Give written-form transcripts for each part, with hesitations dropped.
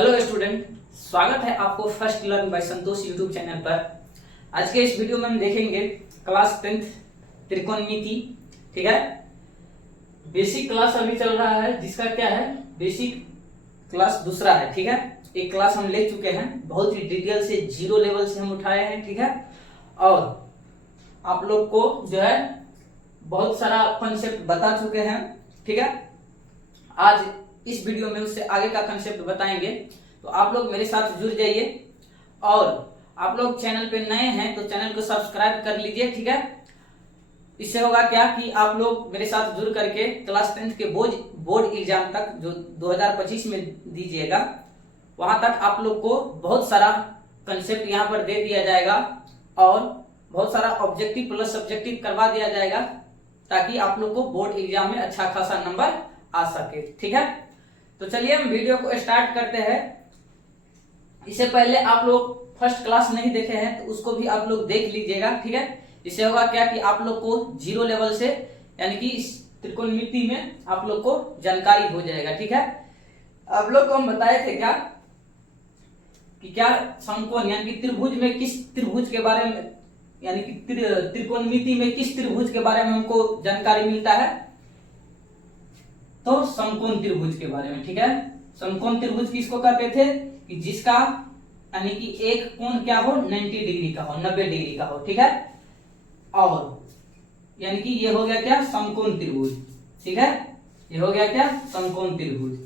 Hello student, स्वागत है आपको first learn by Santosh YouTube channel पर। आज के इस वीडियो में हम देखेंगे क्लास 10th त्रिकोणमिति। ठीक है, बेसिक क्लास अभी चल रहा है जिसका क्या है, बेसिक क्लास दूसरा है। ठीक है, एक क्लास हम ले चुके हैं, बहुत ही डिटेल से जीरो लेवल से हम उठाए हैं। ठीक है, और आप लोग को जो है बहुत सारा कॉन्सेप्ट बता चुके हैं। ठीक है, आज इस वीडियो में उससे आगे का कंसेप्ट बताएंगे, तो आप लोग मेरे साथ जुड़ जाइए। और आप लोग चैनल पे नए हैं तो चैनल को सब्सक्राइब कर लीजिए। ठीक है, इससे होगा क्या कि आप लोग मेरे साथ जुड़ करके क्लास 10th के बोर्ड एग्जाम तक जो 2025 में दीजिएगा, वहां तक आप लोग को बहुत सारा कंसेप्ट यहाँ पर दे दिया जाएगा और बहुत सारा ऑब्जेक्टिव प्लस सब्जेक्टिव करवा दिया जाएगा, ताकि आप लोग को बोर्ड एग्जाम में अच्छा खासा नंबर आ सके। ठीक है, तो चलिए हम वीडियो को स्टार्ट करते हैं। इससे पहले आप लोग फर्स्ट क्लास नहीं देखे हैं तो उसको भी आप लोग देख लीजिएगा। ठीक है, इससे होगा क्या कि आप लोग को जीरो लेवल से यानी कि इस त्रिकोणमिति में आप लोग को जानकारी हो जाएगा। ठीक है, आप लोग को हम बताए थे क्या कि क्या समकोण यानी कि त्रिभुज में किस त्रिभुज के बारे में, यानी कि त्रिकोणमिति में किस त्रिभुज के बारे में हमको जानकारी मिलता है, तो समकोण त्रिभुज के बारे में। ठीक है, समकोण त्रिभुज किसको कहते थे कि जिसका यानी कि एक कोण क्या हो, 90 डिग्री का हो, 90 डिग्री का हो। ठीक है, और यानी कि ये हो गया क्या, समकोण त्रिभुज। ठीक है, ये हो गया क्या, समकोण त्रिभुज।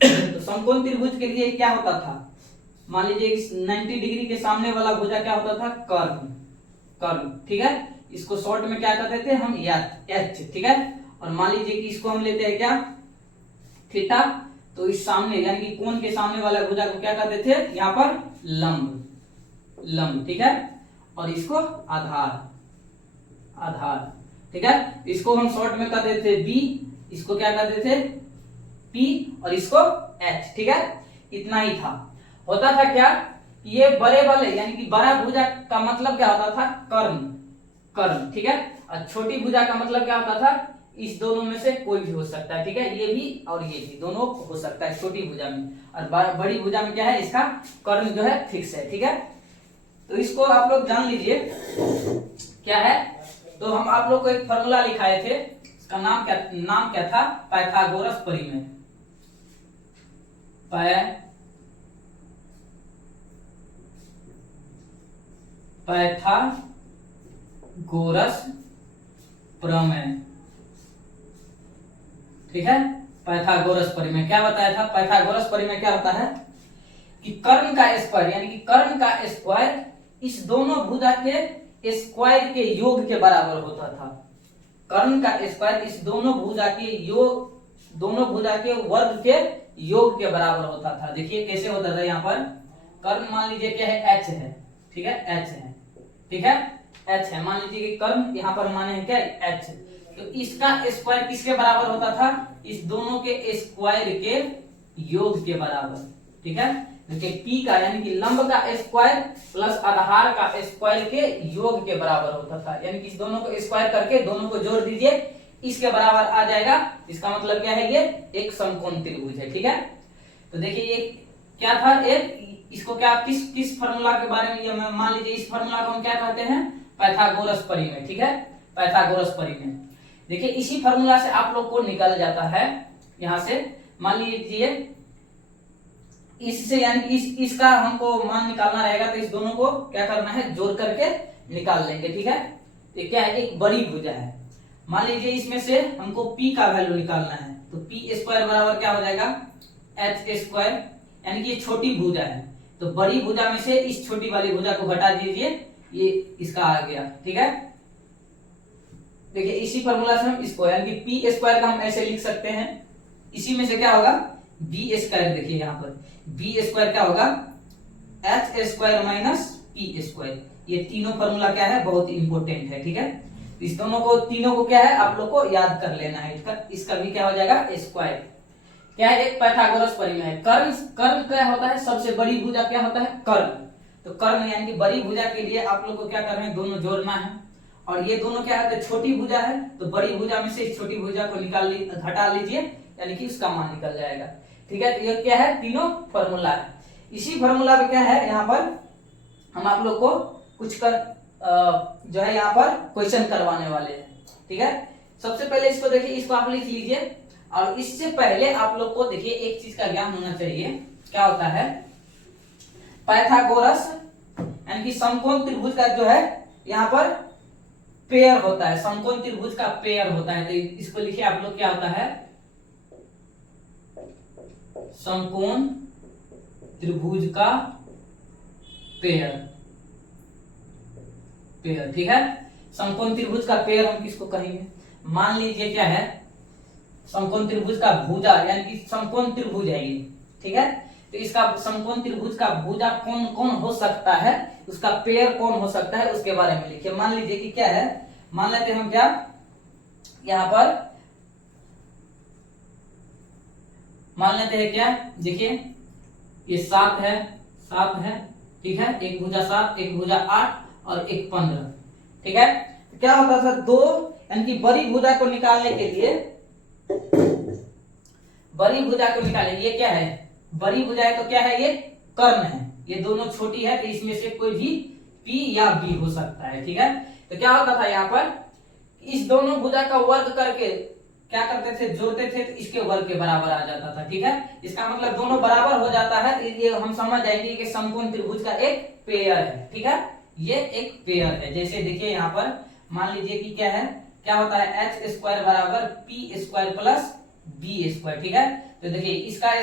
तो समकोण त्रिभुज के लिए क्या होता था, मान लीजिए 90 डिग्री के सामने वाला भुजा क्या होता था, कर्ण। ठीक है, इसको शॉर्ट में क्या कहते थे हम, एच। ठीक है, और मान लीजिए कि इसको हम लेते हैं क्या, थीटा। तो इस सामने यानी कि कोण के सामने वाला भुजा को क्या कहते थे, यहाँ पर लंब। ठीक है, और इसको आधार। ठीक है, इसको हम शॉर्ट में कहते थे बी, इसको क्या कहते थे पी, और इसको एच। ठीक है, इतना ही था। होता था क्या, ये बड़े वाले यानी कि बड़ा भुजा का मतलब क्या होता था, कर्ण। ठीक है, और छोटी भुजा का मतलब क्या होता था, इस दोनों में से कोई भी हो सकता है। ठीक है, ये भी और ये भी दोनों हो सकता है छोटी भुजा में, और बड़ी भुजा में क्या है, इसका कर्ण जो है फिक्स है। ठीक है, तो इसको आप लोग जान लीजिए क्या है। तो हम आप लोग को एक फॉर्मूला लिखाए थे, इसका नाम क्या था, पाइथागोरस परिमेय। पाइथागोरस प्रमेय। ठीक है, पाइथागोरस परिमेय क्या बताया था, पाइथागोरस परिमेय क्या होता है कि कर्ण का स्क्वायर यानी कि कर्ण का स्क्वायर इस दोनों भुजा के स्क्वायर के योग के बराबर होता था। कर्ण का स्क्वायर इस दोनों भुजा के वर्ग के योग के बराबर होता था। देखिए कैसे होता था, यहाँ पर कर्ण मान लीजिए क्या है, एच है। ठीक है, एच है। ठीक है, एच है, मान लीजिए कि कर्ण यहाँ पर माने हैं क्या, एच। तो इसका स्क्वायर किसके बराबर होता था, इस दोनों के स्क्वायर के योग के बराबर। ठीक है, देखिए पी का यानी कि लंब का स्क्वायर प्लस आधार का स्क्वायर के योग के बराबर होता था। यानी कि इस दोनों को स्क्वायर करके दोनों को जोड़ दीजिए, इसके बराबर आ जाएगा। इसका मतलब क्या है, ये एक समकोण त्रिभुज है। ठीक है, तो देखिए ये क्या था, एक इसको क्या किस फार्मूला के बारे में, ये मान लीजिए इस फार्मूला को हम क्या कहते हैं, पाइथागोरस परिमेय। ठीक है, पाइथागोरस परिमेय। देखिए इसी फार्मूला से आप लोग को निकल जाता है, यहां से मान लीजिए इससे यानी कि इसका हमको मान निकालना रहेगा, तो इस दोनों को क्या करना है, जोड़ करके निकाल लेंगे। ठीक है, ये क्या है, एक बड़ी भुजा है। मान लीजिए इसमें से हमको p का वैल्यू निकालना है, तो p स्क्वायर बराबर क्या हो जाएगा, h स्क्वायर। यानी कि ये छोटी भुजा है, तो बड़ी भुजा में से इस छोटी वाली भुजा को घटा दीजिए, ये इसका आ गया। ठीक है, देखिए इसी फॉर्मूला से हम इसको यानी कि पी स्क्वायर का हम ऐसे लिख सकते हैं, इसी में से क्या होगा, बी स्क्वायर। देखिए यहाँ पर बी स्क्वायर क्या होगा, H square minus P square. ये तीनों फॉर्मूला क्या है, बहुत इंपॉर्टेंट है। ठीक है, इस तीनों को क्या है, आप लोग को याद कर लेना है। इसका भी क्या हो जाएगा, स्क्वायर। क्या है, एक पाइथागोरस परिमेय। कर्ण क्या होता है, सबसे बड़ी भुजा क्या होता है, कर्ण। तो कर्ण यानी कि बड़ी भुजा के लिए आप लोग को क्या करना है, दोनों जोड़ना है। और ये दोनों क्या है, छोटी भुजा है, तो बड़ी भुजा में से छोटी भुजा को घटा लीजिए, यानी कि उसका मान निकल जाएगा। ठीक है, तो ये क्या है, तीनों फॉर्मूला है। इसी फॉर्मूला पे क्या है, यहाँ पर हम आप लोग को कुछ जो है यहाँ पर क्वेश्चन करवाने वाले हैं। ठीक है, सबसे पहले इसको देखिए, इसको आप लिख लीजिए। और इससे पहले आप लोग को देखिए एक चीज का ज्ञान होना चाहिए, क्या होता है, पाइथागोरस यानी कि समकोण त्रिभुज का जो है यहाँ पर पेयर होता है, समकोण त्रिभुज का पेयर होता है। तो इसको लिखिए आप लोग, क्या होता है, समकोण त्रिभुज का पेयर, पेयर। ठीक है, समकोण त्रिभुज का पेयर हम किसको कहेंगे, मान लीजिए क्या है, समकोण त्रिभुज का भुजा यानी कि समकोण त्रिभुज है ये। ठीक है, तो इसका समकोण त्रिभुज का भुजा कौन कौन हो सकता है, उसका पेयर कौन हो सकता है, उसके बारे में लिखिए। मान लीजिए कि क्या है, मान लेते हैं हम क्या, यहां पर मान लेते हैं क्या, देखिए ये 7 है, 7 है। ठीक है, एक भुजा 7, एक भुजा 8 और एक 15। ठीक है, क्या होता था, दो यानी कि बड़ी भुजा को निकालने के लिए, बड़ी भुजा को निकाले, ये क्या है, बड़ी भुजा है तो क्या है, ये कर्ण है, ये दोनों छोटी है, तो इसमें से कोई भी P या B हो सकता है। ठीक है, तो क्या होता था यहाँ पर, इस दोनों भुजा का वर्ग करके क्या करते थे, जोड़ते थे, तो इसके वर्ग के बराबर आ जाता था। ठीक है, इसका मतलब दोनों बराबर हो जाता है, तो ये हम समझ जाएंगे कि समकोण त्रिभुज का एक पेयर है। ठीक है, ये एक पेयर है। जैसे देखिए यहाँ पर मान लीजिए कि क्या है, क्या होता है, एच स्क्वायर बराबर P square plus B square. ठीक है, तो देखिए इसका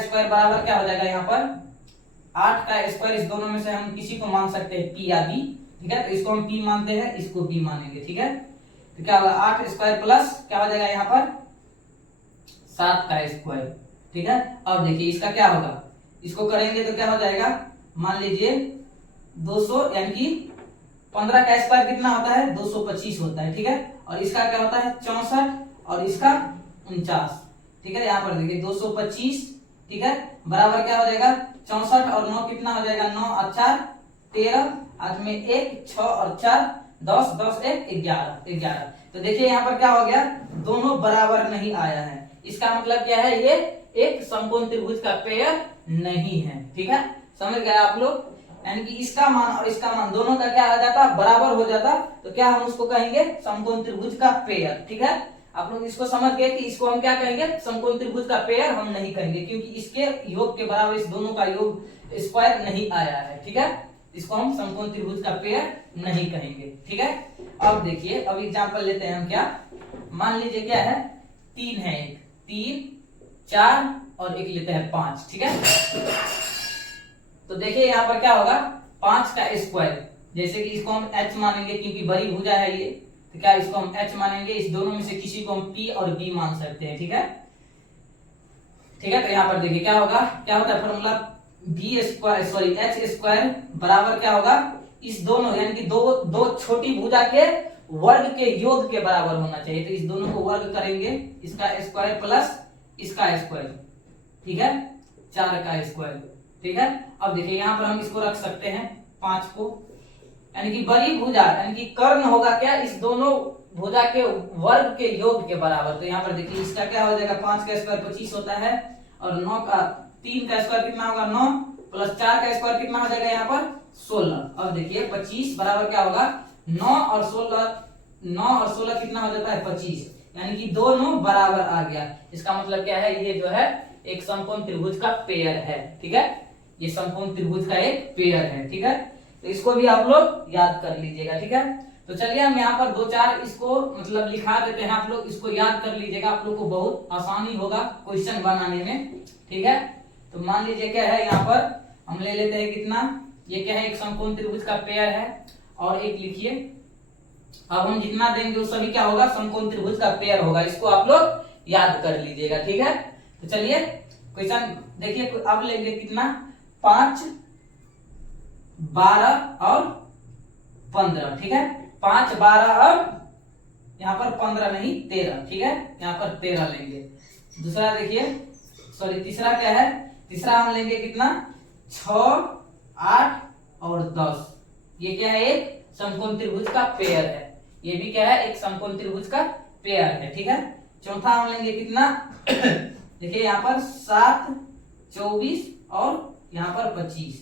स्क्वायर बराबर क्या हो जाएगा, यहाँ पर 8 का स्क्वायर, इस दोनों में से हम किसी को मान सकते हैं P या B। ठीक है, तो इसको हम P मानते हैं, इसको B मानेंगे। ठीक है, तो क्या होगा, 8 स्क्वायर प्लस क्या हो जाएगा यहाँ पर 7 का स्क्वायर। ठीक है, अब देखिए इसका क्या होगा, इसको करेंगे तो क्या हो जाएगा, मान लीजिए 200 यानी कि 15 का स्क्वायर कितना होता है, 225 होता है। ठीक है, और इसका क्या होता है 64 और इसका 49। ठीक है, यहाँ पर देखिए 225, ठीक है, बराबर क्या हो जाएगा 64 और 9 कितना हो जाएगा, 9 और 4 13, आज में 1 6 और 4 10 10 1 11। तो देखिए यहाँ पर क्या हो गया, दोनों बराबर नहीं आया है, इसका मतलब क्या है, ये एक समकोण त्रिभुज का पेयर नहीं है। ठीक है, समझ गए आप लोग, यानी कि इसका मान और इसका मान दोनों का क्या आ जाता, बराबर हो जाता, तो क्या हम उसको कहेंगे, समकोण त्रिभुज का पेयर। ठीक है, आप लोग इसको समझ गए कि इसको हम क्या कहेंगे, समकोण त्रिभुज का पेयर हम नहीं कहेंगे, क्योंकि इसके योग के बराबर इस दोनों का योग स्क्वायर नहीं आया है। ठीक है, इसको हम समकोण त्रिभुज का पेयर नहीं कहेंगे। ठीक है, अब देखिए, अब एग्जांपल लेते हैं हम, क्या मान लीजिए क्या है, 3 है, एक 3 4 और एक लेते हैं 5। ठीक है, तो देखिए यहाँ पर क्या होगा, 5 का स्क्वायर, जैसे कि इसको हम h मानेंगे क्योंकि बड़ी भुजा है ये, तो क्या इसको हम h मानेंगे, इस दोनों में से किसी को हम P और B मान सकते हैं। ठीक है, ठीक है, तो यहाँ पर देखिए क्या होगा, क्या होता है फॉर्मूला, h स्क्वायर बराबर क्या होगा, इस दोनों यानी कि दो छोटी भुजा के वर्ग के योग के बराबर होना चाहिए, तो इस दोनों को वर्ग करेंगे, इसका स्क्वायर प्लस इसका स्क्वायर। ठीक है, 4 का स्क्वायर। ठीक है, अब देखिए यहाँ पर हम इसको रख सकते हैं 5 को, यानी कि बड़ी भुजा यानी कि कर्ण होगा क्या, इस दोनों भुजा के वर्ग के योग के बराबर। तो यहाँ पर देखिए इसका क्या हो जाएगा, 5 का स्क्वायर 25 होता है, और 9 का 3 का स्क्वायर कितना होगा 9, प्लस 4 का स्क्वायर कितना हो जाएगा यहाँ पर 16। अब देखिए 25 बराबर क्या होगा, 9 और 16 कितना हो जाता है 25, यानी कि दोनों बराबर आ गया। इसका मतलब क्या है, ये जो है एक समकोण त्रिभुज का पेयर है। ठीक है, ये समकोण त्रिभुज का एक पेयर है। ठीक है, तो इसको भी आप लोग याद कर लीजिएगा। ठीक है, तो चलिए हम यहाँ पर 2-4 इसको मतलब लिखा देते हैं, आप लोग इसको याद कर लीजिएगा, आप लोग को बहुत आसानी होगा क्वेश्चन बनाने में। ठीक है, तो मान लीजिए क्या है, यहाँ पर हम ले लेते हैं कितना, ये क्या है, एक समकोण त्रिभुज का पेयर है, और एक लिखिए, अब हम जितना देंगे वो सभी क्या होगा, समकोण त्रिभुज का पेयर होगा, इसको आप लोग याद कर लीजिएगा। ठीक है, तो चलिए क्वेश्चन देखिए, अब लेंगे कितना, 5 12 और 15। ठीक है, 5 12 और यहाँ पर 15 नहीं 13। ठीक है, यहाँ पर 13 लेंगे। दूसरा देखिए, सॉरी तीसरा क्या है, तीसरा हम लेंगे कितना, 6 8 और 10। ये क्या है, एक समकोण त्रिभुज का पेयर है, ये भी क्या है, एक समकोण त्रिभुज का पेयर है। ठीक है, चौथा हम लेंगे कितना देखिए यहाँ पर 7, 24 और यहाँ पर 25,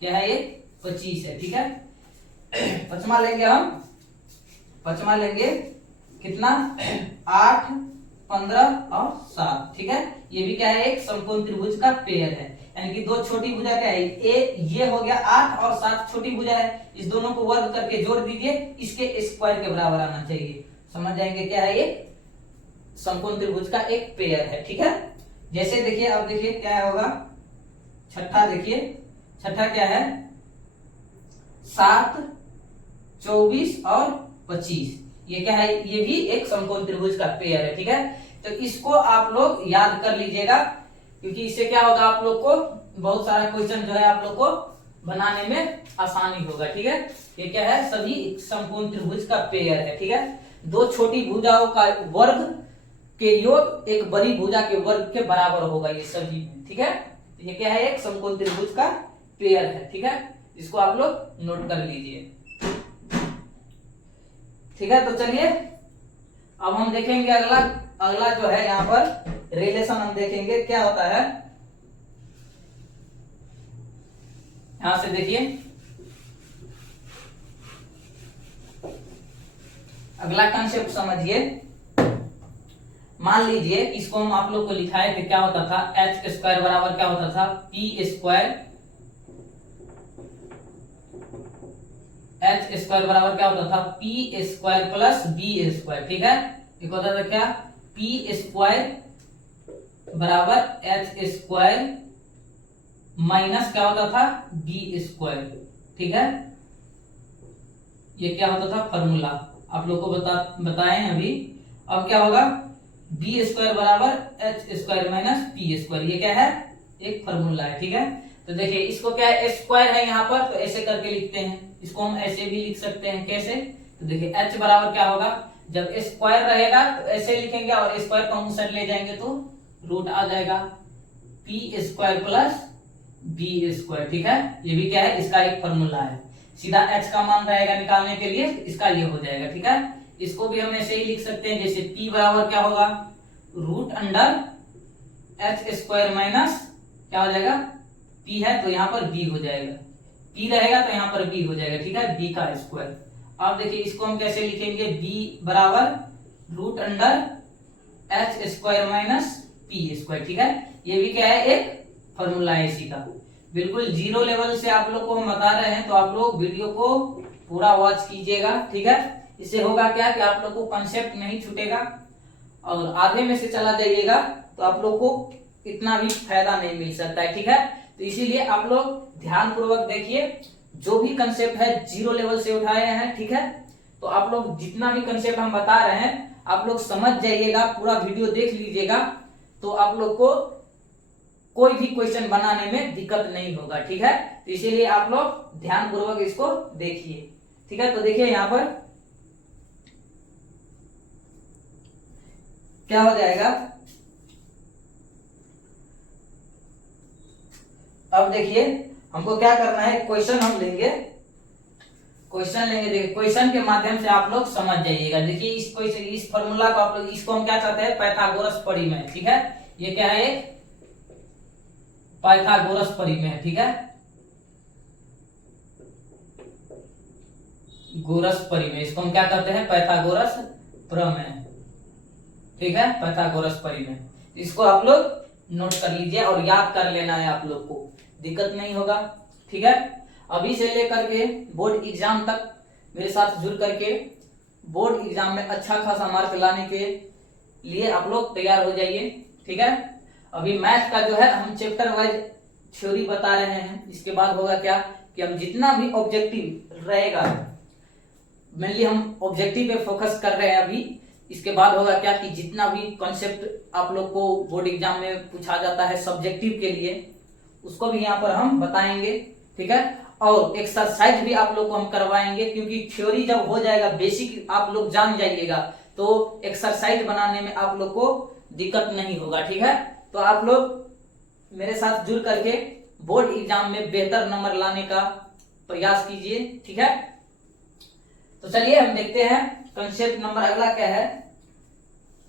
क्या है ये 25 है, ठीक है। पचमा लेंगे हम, पचमा लेंगे कितना 8, 15 और 7, ठीक है। ये भी क्या है एक समकोण त्रिभुज का पेयर है, यानी कि दो छोटी भुजा क्या है ये हो गया 8 और 7 छोटी भुजा है, इस दोनों को वर्ग करके जोड़ दीजिए, इसके स्क्वायर के बराबर आना चाहिए, समझ जाएंगे क्या है ये समकोण त्रिभुज का एक पेयर है, ठीक है। जैसे देखिए अब देखिए क्या होगा, छठा देखिए, छठा क्या है 7, 24 और 25, ये क्या है ये भी एक समकोण त्रिभुज का पेयर है, ठीक है। तो इसको आप लोग याद कर लीजिएगा, क्योंकि इससे क्या होगा आप लोग को बहुत सारा क्वेश्चन जो है आप लोग को बनाने में आसानी होगा, ठीक है। ये क्या है सभी समकोण त्रिभुज का पेयर है, ठीक है। दो छोटी भुजाओं का वर्ग के योग एक बड़ी भुजा के वर्ग के बराबर होगा ये सभी में, ठीक है। ये क्या है एक समकोण त्रिभुज का पेयर है, ठीक है। इसको आप लोग नोट कर लीजिए, ठीक है। तो चलिए अब हम देखेंगे अगला जो है यहाँ पर रिलेशन हम देखेंगे क्या होता है। यहां से देखिए अगला कंसेप्ट समझिए। मान लीजिए इसको हम आप लोग को लिखाए थे, क्या होता था एच स्क्वायर बराबर क्या होता था पी स्क्वायर, एच स्क्वायर बराबर क्या होता था P square plus B square, ठीक है। एक होता था क्या पी स्क्वायर बराबर एच स्क्वायर माइनस क्या होता था बी स्क्वायर, ठीक है। ये क्या होता था फॉर्मूला आप लोग को बताएं अभी। अब क्या होगा बी स्क्वायर बराबर H square minus P square, ये क्या है एक फॉर्मूला है, ठीक है। तो देखिए इसको क्या है स्क्वायर है यहाँ पर, तो ऐसे करके लिखते हैं, इसको हम ऐसे भी लिख सकते हैं, कैसे तो देखिए एच बराबर क्या होगा जब स्क्वायर रहेगा तो ऐसे लिखेंगे और स्क्वायर को हम साइड ले जाएंगे तो रूट आ जाएगा P square plus B square, ठीक है। ये भी क्या है इसका एक फॉर्मूला है, सीधा एच का मान रहेगा निकालने के लिए इसका ये हो जाएगा, ठीक है। इसको भी हम ऐसे ही लिख सकते हैं, जैसे p बराबर क्या होगा root under H square minus क्या हो जाएगा p है तो यहाँ पर b हो जाएगा, p रहेगा तो यहाँ पर b हो जाएगा, ठीक है b का स्क्वायर। अब देखिए इसको हम कैसे लिखेंगे b बराबर root under H square minus P square, ठीक है। ये भी क्या है एक फॉर्मूला है इसी का, बिल्कुल जीरो लेवल से आप लोग को हम बता रहे हैं, तो आप लोग वीडियो को पूरा वॉच कीजिएगा, ठीक है। इससे होगा क्या कि आप लोग को कंसेप्ट नहीं छूटेगा, और आधे में से चला जाइएगा तो आप लोग को इतना भी फायदा नहीं मिल सकता है, ठीक है। तो इसीलिए आप लोग ध्यान पूर्वक देखिए, जो भी कंसेप्ट है जीरो लेवल से उठाए हैं, ठीक है। तो आप लोग जितना भी कंसेप्ट हम बता रहे हैं आप लोग समझ जाइएगा, पूरा वीडियो देख लीजिएगा, तो आप लोग को कोई भी क्वेश्चन बनाने में दिक्कत नहीं होगा, ठीक है। तो इसीलिए आप लोग ध्यान पूर्वक इसको देखिए, ठीक है। तो देखिए यहाँ पर क्या हो जाएगा, अब देखिए हमको क्या करना है, क्वेश्चन हम लेंगे, क्वेश्चन लेंगे, देखिए क्वेश्चन के माध्यम से आप लोग समझ जाइएगा। देखिए इस फॉर्मूला को आप लोग इसको हम क्या कहते हैं पाइथागोरस परिमेय, ठीक है। ये क्या है एक पाइथागोरस परिमेय, ठीक है गोरस परिमेय, इसको हम क्या कहते हैं पाइथागोरस प्रमेय, ठीक है पाइथागोरस परिमेय। इसको आप लोग नोट कर लीजिए और याद कर लेना है, आप लोग को दिक्कत नहीं होगा, ठीक है। अभी से लेकर के बोर्ड एग्जाम तक मेरे साथ जुड़ करके बोर्ड एग्जाम में अच्छा खासा मार्क लाने के लिए आप लोग तैयार हो जाइए, ठीक है। अभी मैथ का जो है हम चैप्टर वाइज थ्योरी बता रहे हैं, इसके बाद होगा क्या कि हम जितना भी ऑब्जेक्टिव रहेगा, मेनली हम ऑब्जेक्टिव पे फोकस कर रहे हैं अभी, इसके बाद होगा क्या कि जितना भी कॉन्सेप्ट आप लोग को बोर्ड एग्जाम में पूछा जाता है सब्जेक्टिव के लिए, उसको भी यहाँ पर हम बताएंगे, ठीक है। और एक्सरसाइज भी आप लोग को हम करवाएंगे, क्योंकि थ्योरी जब हो जाएगा बेसिक आप लोग जान जाइएगा तो एक्सरसाइज बनाने में आप लोग को दिक्कत नहीं होगा, ठीक है। तो आप लोग मेरे साथ जुड़ करके बोर्ड एग्जाम में बेहतर नंबर लाने का प्रयास कीजिए, ठीक है। तो चलिए हम देखते हैं कंसेप्ट नंबर अगला क्या है।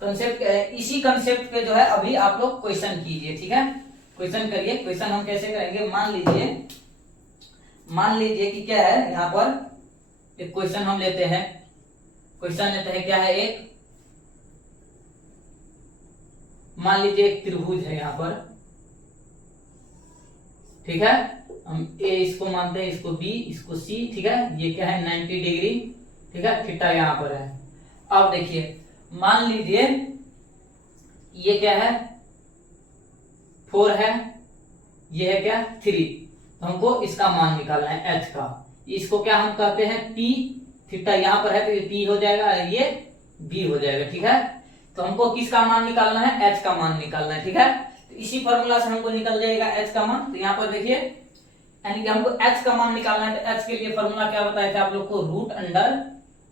कंसेप्ट, इसी कंसेप्ट पे जो है अभी आप लोग क्वेश्चन कीजिए, ठीक है। क्वेश्चन करिए। क्वेश्चन हम कैसे करेंगे, मान लीजिए कि क्या है यहाँ पर एक क्वेश्चन हम लेते हैं। क्वेश्चन लेते हैं, क्या है, एक मान लीजिए एक त्रिभुज है यहाँ पर, ठीक है। हम ए इसको मानते हैं, इसको बी, इसको सी, ठीक है। ये क्या है 90 डिग्री, ठीक है। थीटा यहाँ पर है। अब देखिए मान लीजिए ये क्या है 4 है, ये है क्या 3। तो हमको इसका मान निकालना है h का। इसको क्या हम कहते हैं p, थीटा यहाँ पर है तो ये p हो जाएगा, ये b हो जाएगा, ठीक है। तो हमको किसका मान निकालना है, h का मान निकालना है, ठीक है। तो इसी फॉर्मूला से हमको निकल जाएगा h का मान। तो यहाँ पर देखिए यानी कि हमको h का मान निकालना है। तो h के लिए फॉर्मूला क्या बताया था आप लोग को,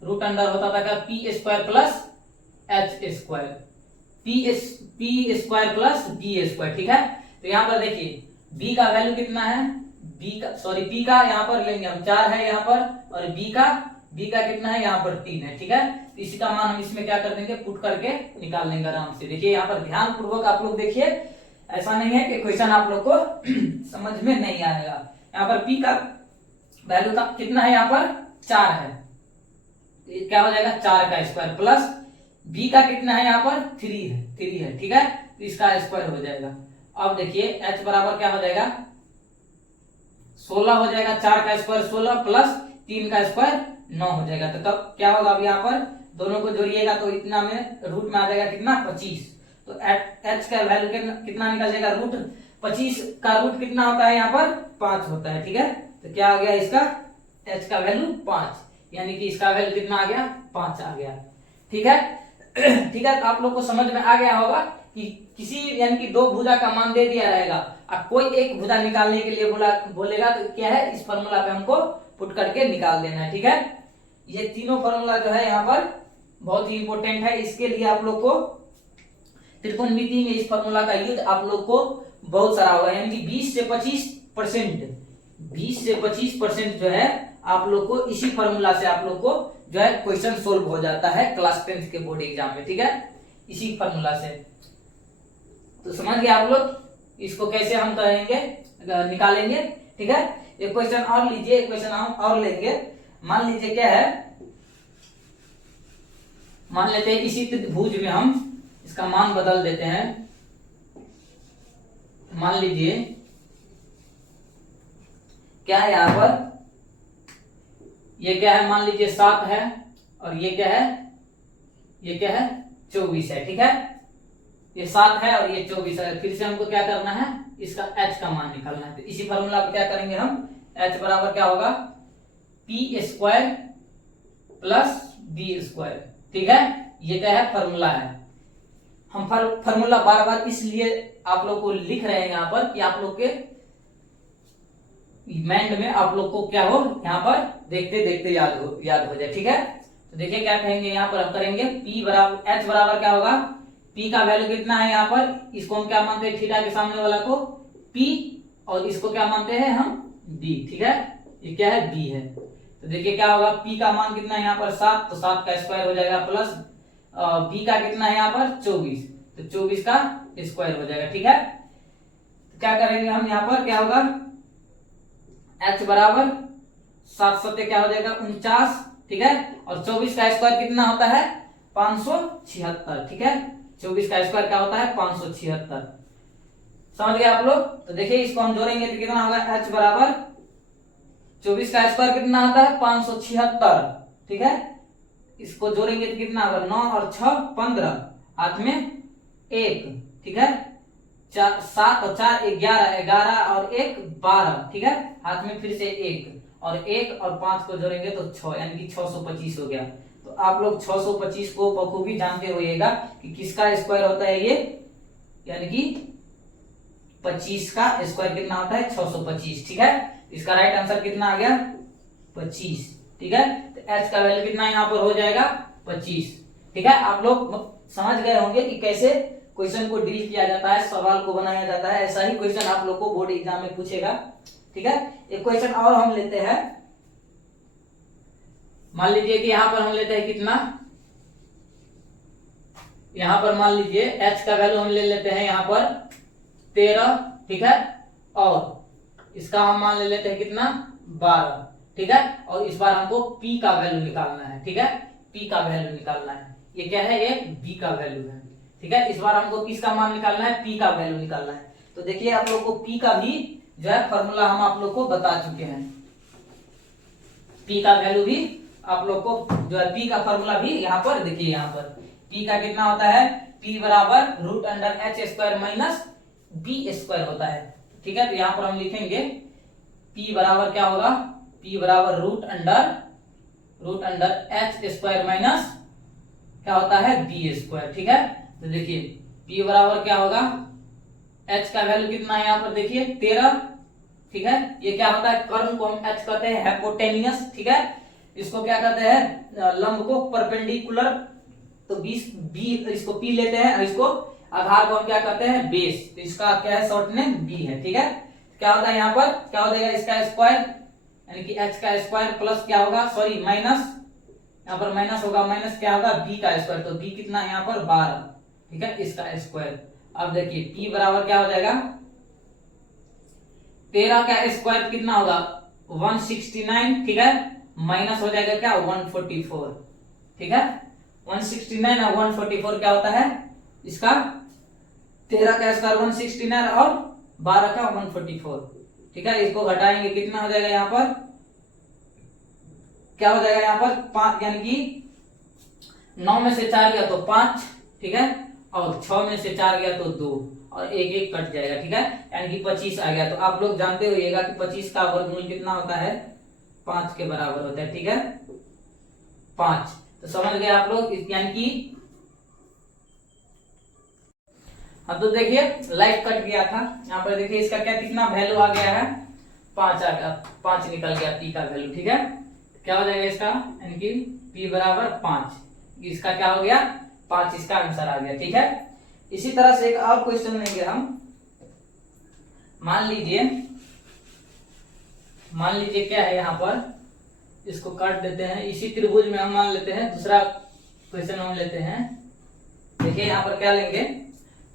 रूट अंडर होता था क्या, P square plus H square, P square plus B square, ठीक है। तो यहाँ पर देखिए b का वैल्यू कितना है, p का यहाँ पर लेंगे हम 4 है यहाँ पर, और b का कितना है यहाँ पर 3 है, ठीक है। तो इसी का मान हम इसमें क्या कर देंगे, पुट करके निकाल लेंगे आराम से। देखिए यहाँ पर ध्यान पूर्वक आप लोग देखिए, ऐसा नहीं है कि क्वेश्चन आप लोग को समझ में नहीं आएगा। यहाँ पर p का वैल्यू का कितना है, यहाँ पर 4 है, क्या हो जाएगा 4 का स्क्वायर, प्लस b का कितना है यहाँ पर 3 है, ठीक है। तो इसका स्क्वायर हो जाएगा। अब देखिए h बराबर क्या हो जाएगा 16 हो जाएगा, 4 का स्क्वायर 16 प्लस 3 का स्क्वायर 9 हो जाएगा। तो तब क्या होगा, अब यहाँ पर दोनों को जोड़िएगा तो इतना में रूट में आ जाएगा कितना 25। तो h का वैल्यू कितना निकल जाएगा, रूट 25 का रूट कितना होता है यहाँ पर 5 होता है, ठीक है। तो क्या आ गया इसका h का वैल्यू 5, यानी कि इसका वैल्यू कितना आ गया 5 आ गया, ठीक है। ठीक है, तो आप लोग को समझ में आ गया होगा कि किसी यानी कि दो भुजा का मान दे दिया रहेगा, अब कोई एक भुजा निकालने के लिए बोलेगा तो क्या है, इस फॉर्मूला पे हमको पुट करके निकाल देना है, ठीक है। ये तीनों फॉर्मूला जो है यहाँ पर बहुत ही इंपॉर्टेंट है। इसके लिए आप लोग को त्रिकोणमिति में इस फॉर्मूला का यूज आप लोग को बहुत सारा होगा, यानी कि 20 से 25% जो है आप लोग को इसी फॉर्मूला से आप लोग को जो है क्वेश्चन सोल्व हो जाता है क्लास 10th के बोर्ड एग्जाम में, ठीक है, इसी फॉर्मूला से। तो समझ गए आप लोग इसको कैसे हम करेंगे, निकालेंगे, ठीक है। एक क्वेश्चन और लीजिए, एक क्वेश्चन हम और लेंगे। मान लीजिए क्या है, मान लेते हैं इसी त्रिभुज में हम इसका मान बदल देते हैं। मान लीजिए क्या है यहाँ पर, ये क्या है, मान लीजिए 7 है, और ये क्या है, ये क्या है 24 है, ठीक है। ये 7 है और ये 24 है। फिर से हमको क्या करना है, इसका h का मान निकालना है। तो इसी फॉर्मूला पे क्या करेंगे हम, h बराबर क्या होगा P square plus B square, ठीक है। ये क्या है फॉर्मूला है। हम फॉर्मूला बार बार इसलिए आप लोग को लिख रहे हैं यहाँ पर कि आप लोग के माइंड में आप लोग को क्या हो, यहाँ पर देखते देखते याद हो जाए, ठीक है। तो देखिए क्या कहेंगे यहाँ पर, हम करेंगे p बराबर h बराबर क्या होगा, p का वैल्यू कितना है यहाँ पर, इसको हम क्या मानते हैं थीटा के सामने वाला को p, और इसको क्या मानते हैं हम b, ठीक है। ये क्या है b है। तो देखिए क्या होगा, p का मान कितना है यहाँ पर 7, तो 7 का स्क्वायर हो जाएगा, प्लस b का कितना है यहाँ पर 24, तो 24 का स्क्वायर हो जाएगा, ठीक है। तो क्या करेंगे हम यहाँ पर, क्या होगा h बराबर 7 सत्ते क्या हो जाएगा 49, ठीक है। और 24 का स्क्वायर कितना होता है 576, ठीक है। 24 का स्क्वायर क्या होता है 576, समझ गए आप लोग। तो देखिए इसको हम जोड़ेंगे तो कितना होगा, h बराबर 24 का स्क्वायर कितना आता है 576, ठीक है। इसको जोड़ेंगे तो कितना होगा 9 और 6 15, हाथ में 1, ठीक है। 7 और 4 11, 11 और 1 12, ठीक है। हाथ में फिर से 1 और 1 और 5 को जोड़ेंगे तो 6, यानी कि 625 हो गया। तो आप लोग 625 को बखूबी जानते होइएगा कि किसका स्क्वायर होता है ये, यानी कि 25 का स्क्वायर कितना होता है 625, ठीक है। इसका राइट आंसर कितना आ गया 25, ठीक है। तो h का वैल्यू कितना यहाँ पर हो जाएगा 25, ठीक है। आप लोग समझ गए होंगे कि कैसे क्वेश्चन को डील किया जाता है, सवाल को बनाया जाता है। ऐसा ही क्वेश्चन आप लोग को बोर्ड एग्जाम में पूछेगा, ठीक है। एक क्वेश्चन और हम लेते हैं। मान लीजिए कि यहां पर हम लेते हैं कितना, यहाँ पर मान लीजिए h का वैल्यू हम ले लेते हैं यहाँ पर 13, ठीक है, और इसका हम मान ले लेते हैं कितना 12, ठीक है, और इस बार हमको p का वैल्यू निकालना है, ठीक है, p का वैल्यू निकालना है। ये क्या है, ये b का वैल्यू है, ठीक है। इस बार हमको किसका मान निकालना है, p का वैल्यू निकालना है। तो देखिए आप लोग को p का भी जो है फॉर्मूला हम आप लोग को बता चुके हैं। p का वैल्यू भी आप लोग को जो है p का फॉर्मूला भी यहाँ पर देखिए, यहाँ पर p का कितना होता है, p बराबर √h² माइनस b² होता है, ठीक है। तो यहाँ पर हम लिखेंगे p बराबर क्या होगा, p बराबर √h² माइनस क्या होता है b², ठीक है। तो देखिए p बराबर क्या होगा, h का वैल्यू कितना है यहाँ पर देखिए 13, ठीक है। ये क्या होता है, कर्व को हम h कहते हैं हाइपोटेनियस, ठीक है। इसको क्या कहते हैं, लंब को परपेंडिकुलर, तो b इसको p लेते हैं और इसको आधार को हम क्या कहते हैं बेस, तो इसका क्या है शॉर्ट नेम b है, ठीक है। क्या होता है यहाँ पर, क्या हो जाएगा इसका स्क्वायर यानी कि h का स्क्वायर प्लस क्या होगा, सॉरी माइनस, यहाँ पर माइनस होगा, माइनस क्या होगा b का स्क्वायर, तो b कितना है यहाँ पर 12, ठीक है, इसका स्क्वायर। अब देखिए p बराबर क्या हो जाएगा, 13 का स्क्वायर कितना होगा 169, ठीक है, माइनस हो जाएगा क्या 144, ठीक है। 169 और 144 क्या होता है इसका, 13 का स्क्वायर 169 और 12 का 144, ठीक है। इसको घटाएंगे कितना हो जाएगा, यहाँ पर क्या हो जाएगा, यहाँ पर 5 यानी कि 9 में से 4 गया तो 5, ठीक है, और 6 में से 4 गया तो 2 और एक कट जाएगा, ठीक है, यानी कि 25 आ गया। तो आप लोग जानते होइएगा कि 25 का वर्गमूल कितना होता है, 5 के बराबर होता है, ठीक है, 5। तो समझ गए आप लोग, यानी कि हाँ। तो देखिए लाइट कट गया था, यहाँ पर देखिए इसका क्या कितना वैल्यू आ गया है, 5 आ गया, 5 निकल गया p का वैल्यू, ठीक है। क्या हो जाएगा इसका, यानी कि p बराबर 5, इसका क्या हो गया 5, इसका आंसर आ गया, ठीक है। इसी तरह से एक और क्वेश्चन लेंगे हम, मान लीजिए क्या है यहाँ पर, इसको काट देते हैं, इसी त्रिभुज में हम मान लेते हैं दूसरा क्वेश्चन हम लेते हैं। देखिए यहाँ पर क्या लेंगे,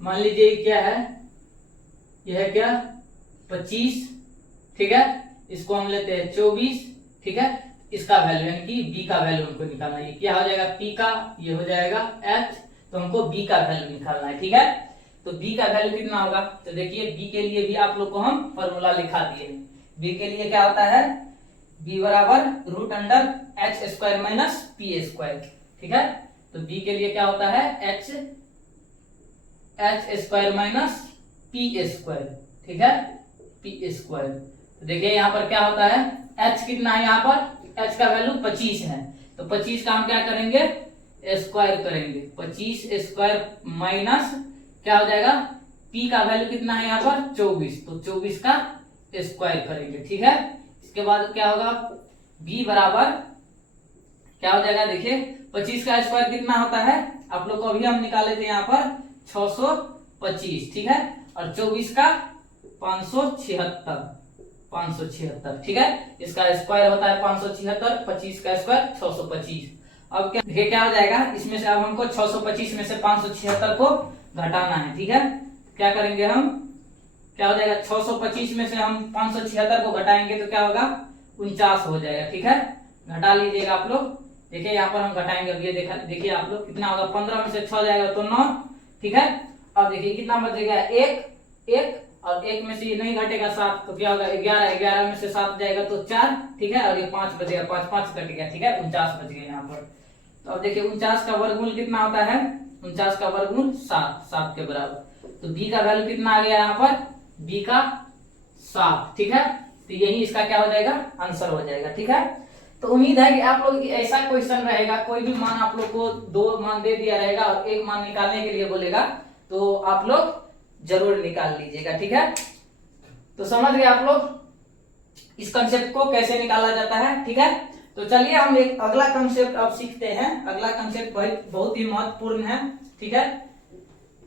मान लीजिए क्या है, यह है क्या 25, ठीक है, इसको हम लेते हैं 24, ठीक है। इसका वैल्यू यानी कि b का वैल्यू हमको निकालना है, ये क्या हो जाएगा p का, ये हो जाएगा h, तो हमको b का वैल्यू निकालना है, ठीक है। तो b का वैल्यू कितना होगा, तो देखिए b के लिए भी आप लोग को हम फॉर्मूला लिखा दिए। b के लिए क्या होता है, b बराबर √h² माइनस p², ठीक है। तो b के लिए क्या होता है h² माइनस p², ठीक है, p²। तो देखिए यहाँ पर क्या होता है, h कितना है, यहाँ पर h का वैल्यू 25 है, तो 25 का हम क्या करेंगे स्क्वायर करेंगे, 25² माइनस क्या हो जाएगा, p का वैल्यू कितना है यहाँ पर 24, तो 24 का स्क्वायर करेंगे, ठीक है। इसके बाद क्या होगा, b बराबर क्या हो जाएगा, देखिए 25 का स्क्वायर कितना होता है, आप लोग को अभी हम निकाले थे यहाँ पर 625, ठीक है, और 24 का 576, ठीक है, इसका स्क्वायर होता है 576, 25 का स्क्वायर 625। अब क्या देखिए क्या हो जाएगा, इसमें से अब हमको 625 में से 576 को घटाना है, ठीक है। क्या करेंगे हम, क्या हो जाएगा 625 में से हम 576 को घटाएंगे तो क्या होगा 49 हो जाएगा, ठीक है। घटा लीजिएगा आप लोग, देखिए यहाँ पर हम घटाएंगे, अब ये देखिए आप लोग कितना होगा, 15 में से 6 जाएगा तो 9, ठीक है। अब देखिए कितना बचेगा, एक और एक में से ये नहीं घटेगा 7, तो क्या होगा 11 में से 7 जाएगा तो 4, ठीक है, और ये 5 बचेगा, 5 कट गया, ठीक है, 49 बच गया यहाँ पर। तो अब देखिए 49 का वर्गमूल कितना होता है, 49 का वर्गमूल 7 के बराबर। तो b का वैल्यू कितना आ गया यहाँ पर, b का 7, ठीक है। तो यही इसका क्या हो जाएगा, आंसर हो जाएगा, ठीक है। तो उम्मीद है कि आप लोग ऐसा क्वेश्चन रहेगा, कोई भी मान आप लोग को 2 मान दे दिया रहेगा और 1 मान निकालने के लिए बोलेगा, तो आप लोग जरूर निकाल लीजिएगा, ठीक है। तो समझ गए आप लोग इस कंसेप्ट को कैसे निकाला जाता है, ठीक है। तो चलिए हम एक अगला कंसेप्ट अब सीखते हैं। अगला कंसेप्ट बहुत ही महत्वपूर्ण है, ठीक है।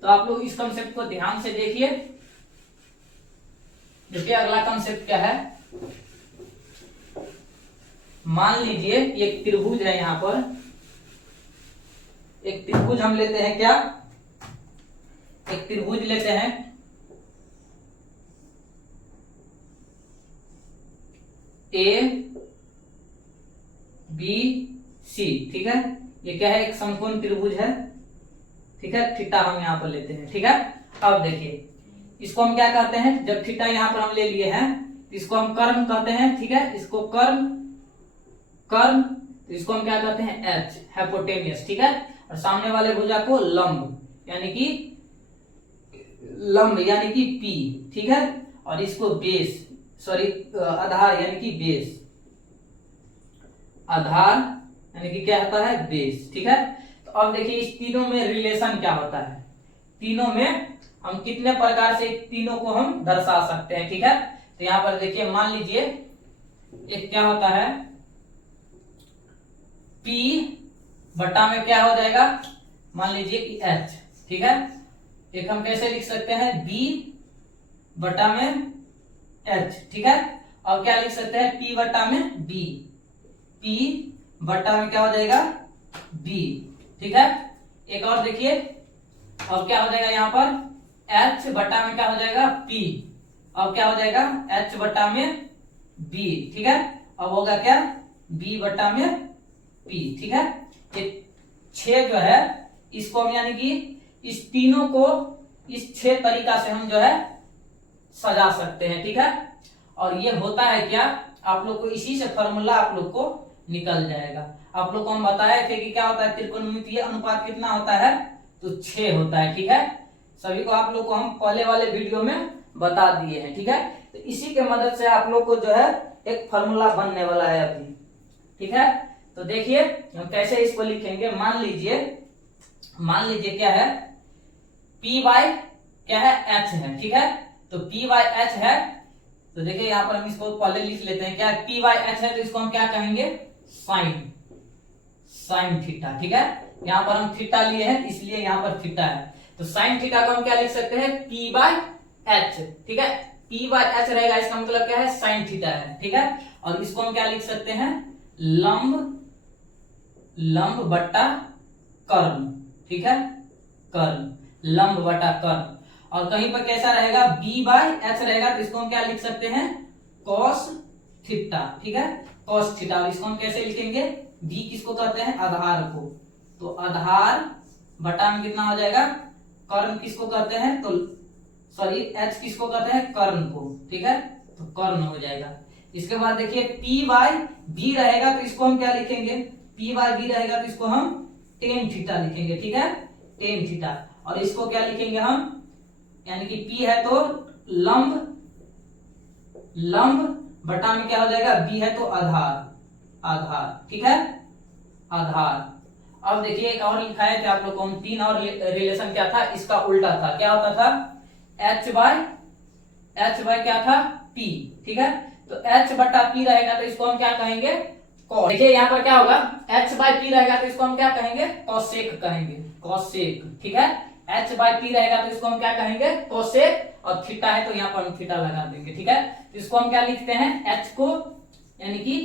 तो आप लोग इस कंसेप्ट को ध्यान से देखिए। देखिए अगला कंसेप्ट क्या है, मान लीजिए एक त्रिभुज है, यहाँ पर एक त्रिभुज हम लेते हैं क्या एक त्रिभुज लेते हैं, ए बी सी, ठीक है। ये क्या है, एक समकोण त्रिभुज है, ठीक है। थीटा हम यहाँ पर लेते हैं, ठीक है। अब देखिए इसको हम क्या कहते हैं, जब थीटा यहाँ पर हम ले लिए हैं इसको हम कर्म कहते हैं, ठीक है। इसको कर्म कर्म तो इसको हम क्या कहते हैं, एच, हाइपोटेनियस, ठीक है। और सामने वाले भुजा को लंब यानी कि पी, ठीक है। और इसको बेस आधार यानी कि बेस, आधार यानी कि क्या होता है, बेस, ठीक है। तो अब देखिए इस तीनों में रिलेशन क्या होता है, तीनों में हम कितने प्रकार से तीनों को हम दर्शा सकते हैं, ठीक है। तो यहां पर देखिए मान लीजिए एक क्या होता है, P बटा में क्या हो जाएगा, मान लीजिए कि H, ठीक है। एक हम कैसे लिख सकते हैं, B बटा में H, ठीक है। और क्या लिख सकते हैं, P बटा में B, P बटा में क्या हो जाएगा, B, ठीक है। एक और देखिए, अब क्या हो जाएगा यहाँ पर, H बटा में क्या हो जाएगा, P, अब क्या हो जाएगा, H बटा में B, ठीक है। अब होगा क्या, B बटा में P, ठीक है। ये 6 जो है इसको हम यानी कि इस तीनों को इस 6 तरीका से हम जो है सजा सकते हैं, ठीक है। और ये होता है क्या, आप लोग को इसी से फॉर्मूला आप लोग को निकल जाएगा। आप लोग को हम बताए थे कि क्या होता है, त्रिकोणमितीय अनुपात कितना होता है, तो 6 होता है, ठीक है। सभी को आप लोग को हम पहले वाले वीडियो में बता दिए हैं, ठीक है। तो इसी के मदद से आप लोग को जो है एक फॉर्मूला बनने वाला है अभी, ठीक है। तो देखिए हम कैसे इसको लिखेंगे, मान लीजिए क्या है, P बाय क्या है, H है, ठीक है। तो P बाय H है, तो देखिए यहाँ पर हम इसको पहले लिख लेते हैं, क्या P बाय H है, तो इसको हम क्या कहेंगे, साइन थीटा, ठीक है। यहाँ पर हम थीटा लिए हैं इसलिए यहाँ पर थीटा है, तो साइन थीटा को हम क्या लिख सकते हैं, P बाय H, ठीक है। P बाय H रहेगा, इसका मतलब क्या है, साइन थीटा है, ठीक है। और इसको हम क्या लिख सकते हैं, लंब बट्टा कर्ण, ठीक है, कर्ण, लंब बटा कर्ण। और कहीं पर कैसा रहेगा, B बाय H रहेगा, तो इसको हम क्या लिख सकते हैं, कॉस थीटा, ठीक है, कॉस थीटा। और इसको हम कैसे लिखेंगे, B किसको कहते हैं, आधार को, तो आधार बटा में कितना हो जाएगा, कर्ण किसको कहते हैं, तो H किसको कहते हैं, कर्ण को, ठीक है, तो कर्ण हो जाएगा। इसके बाद देखिए P बाय B रहेगा, तो इसको हम क्या लिखेंगे, P बाय B रहेगा, तो इसको हम टेन थीटा लिखेंगे, ठीक है, टेन थीटा। और इसको क्या लिखेंगे हम, यानी कि P है तो लंब बटा में क्या हो जाएगा, B है तो आधार, ठीक है, आधार। अब देखिए एक और लिखाए थे आप लोग को हम, 3 और रिलेशन क्या था, इसका उल्टा था, क्या होता था, H बाय क्या था, P, ठीक है। तो H बटा P रहेगा, तो इसको हम क्या कहेंगे, कॉस। देखिए यहाँ पर क्या होगा, H बाय P रहेगा, तो इसको हम क्या कहेंगे, कॉसेक कहेंगे, कॉसेक, ठीक है। H बाय P रहेगा, तो इसको हम क्या कहेंगे, कॉसेक। और थीटा है तो यहाँ पर हम थीटा लगा देंगे, ठीक है। तो इसको हम क्या लिखते हैं, H को यानी कि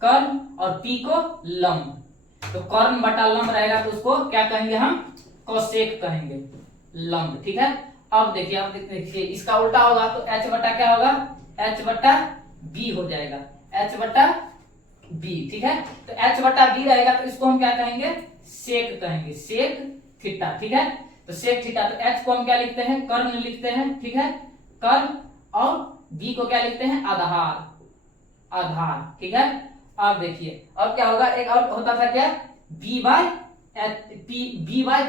कर्ण और P को लंब, तो कर्ण बटा लंब रहेगा, तो उसको क्या कहेंगे हम, कॉसेक कहेंगे, लंब, ठीक है। अब देखिए इसका उल्टा होगा, तो H बटा क्या होगा, H बटा B हो जाएगा, H बटा B, ठीक है। तो H बटा B रहेगा, तो इसको हम क्या कहेंगे, सेक कहेंगे, सेक थीटा, ठीक है। तो सेक थीटा, तो H को हम क्या लिखते हैं, कर्ण लिखते हैं, ठीक है, कर्ण, और B को क्या लिखते हैं, आधार, ठीक है। अब देखिए अब क्या होगा, एक और होता था क्या, B बाय